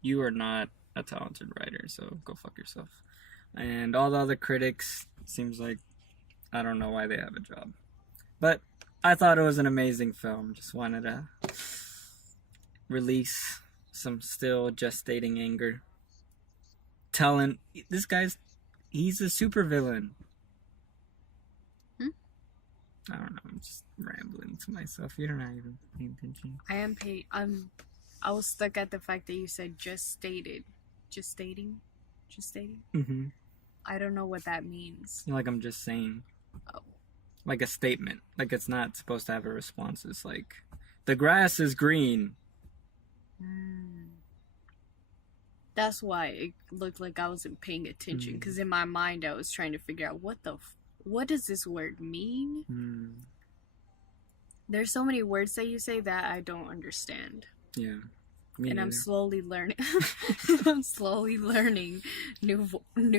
you are not a talented writer, so go fuck yourself. And all the other critics, seems like I don't know why they have a job. But I thought it was an amazing film. Just wanted to release some still gestating anger. Telling this guy's, he's a supervillain. I don't know, I'm just rambling to myself. You're not even paying attention. I was stuck at the fact that you said just stated. Just stating? Mm-hmm. I don't know what that means. Like I'm just saying. Oh. Like a statement. Like it's not supposed to have a response. It's like, the grass is green. That's why it looked like I wasn't paying attention. Because in my mind I was trying to figure out what does this word mean? There's so many words that you say that I don't understand. Yeah. And I'm slowly learning. I'm slowly learning new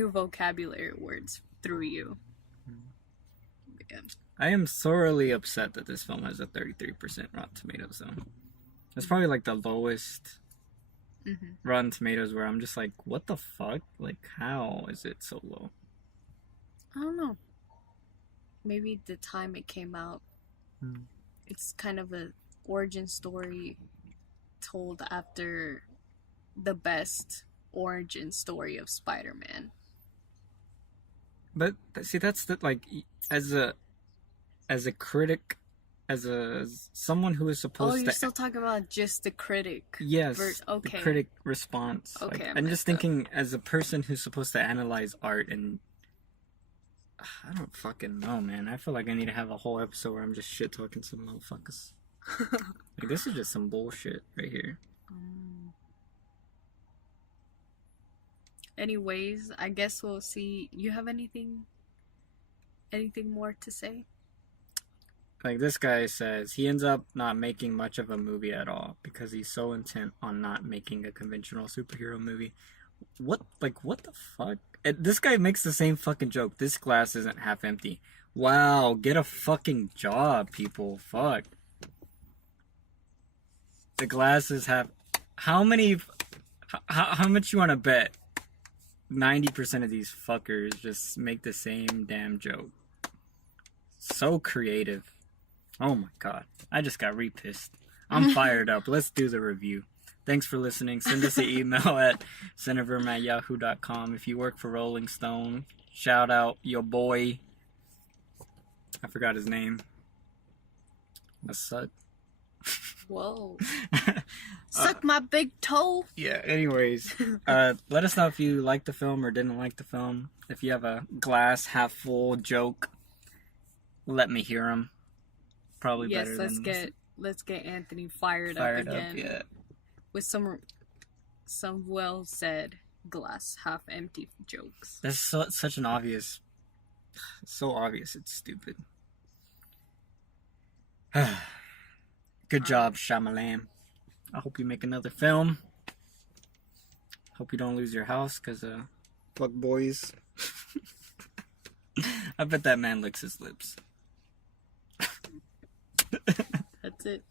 vocabulary words through you. Yeah. I am thoroughly upset that this film has a 33% Rotten Tomatoes though. It's probably like the lowest Rotten Tomatoes where I'm just like, what the fuck? Like, how is it so low? I don't know. Maybe the time it came out. It's kind of an origin story told after the best origin story of Spider-Man. But see, that's the, like, as a critic, as someone who is supposed to. Oh, you're still talking about just the critic. Yes. Okay. The critic response. Okay. Like, I'm just thinking as a person who's supposed to analyze art, and I don't fucking know, man. I feel like I need to have a whole episode where I'm just shit talking some motherfuckers. Like, this is just some bullshit right here. Anyways, I guess we'll see. You have anything more to say? Like, this guy says he ends up not making much of a movie at all because he's so intent on not making a conventional superhero movie. What the fuck? And this guy makes the same fucking joke. This glass isn't half empty. Wow, get a fucking job, people. Fuck. The glass is half. How much you want to bet 90% of these fuckers just make the same damn joke? So creative. Oh my god. I just got re-pissed. I'm fired up. Let's do the review. Thanks for listening. Send us an email at cineverm@yahoo.com. If you work for Rolling Stone, shout out your boy. I forgot his name. That sucked. Whoa. Suck my big toe. Yeah, anyways. Let us know if you liked the film or didn't like the film. If you have a glass half full joke, let me hear them. Probably better than let's get Anthony fired up again. Yeah. With some well said glass half empty jokes. That's such an obvious, so obvious it's stupid. Good job, Shyamalan. I hope you make another film. Hope you don't lose your house, cause fuck boys. I bet that man licks his lips. That's it.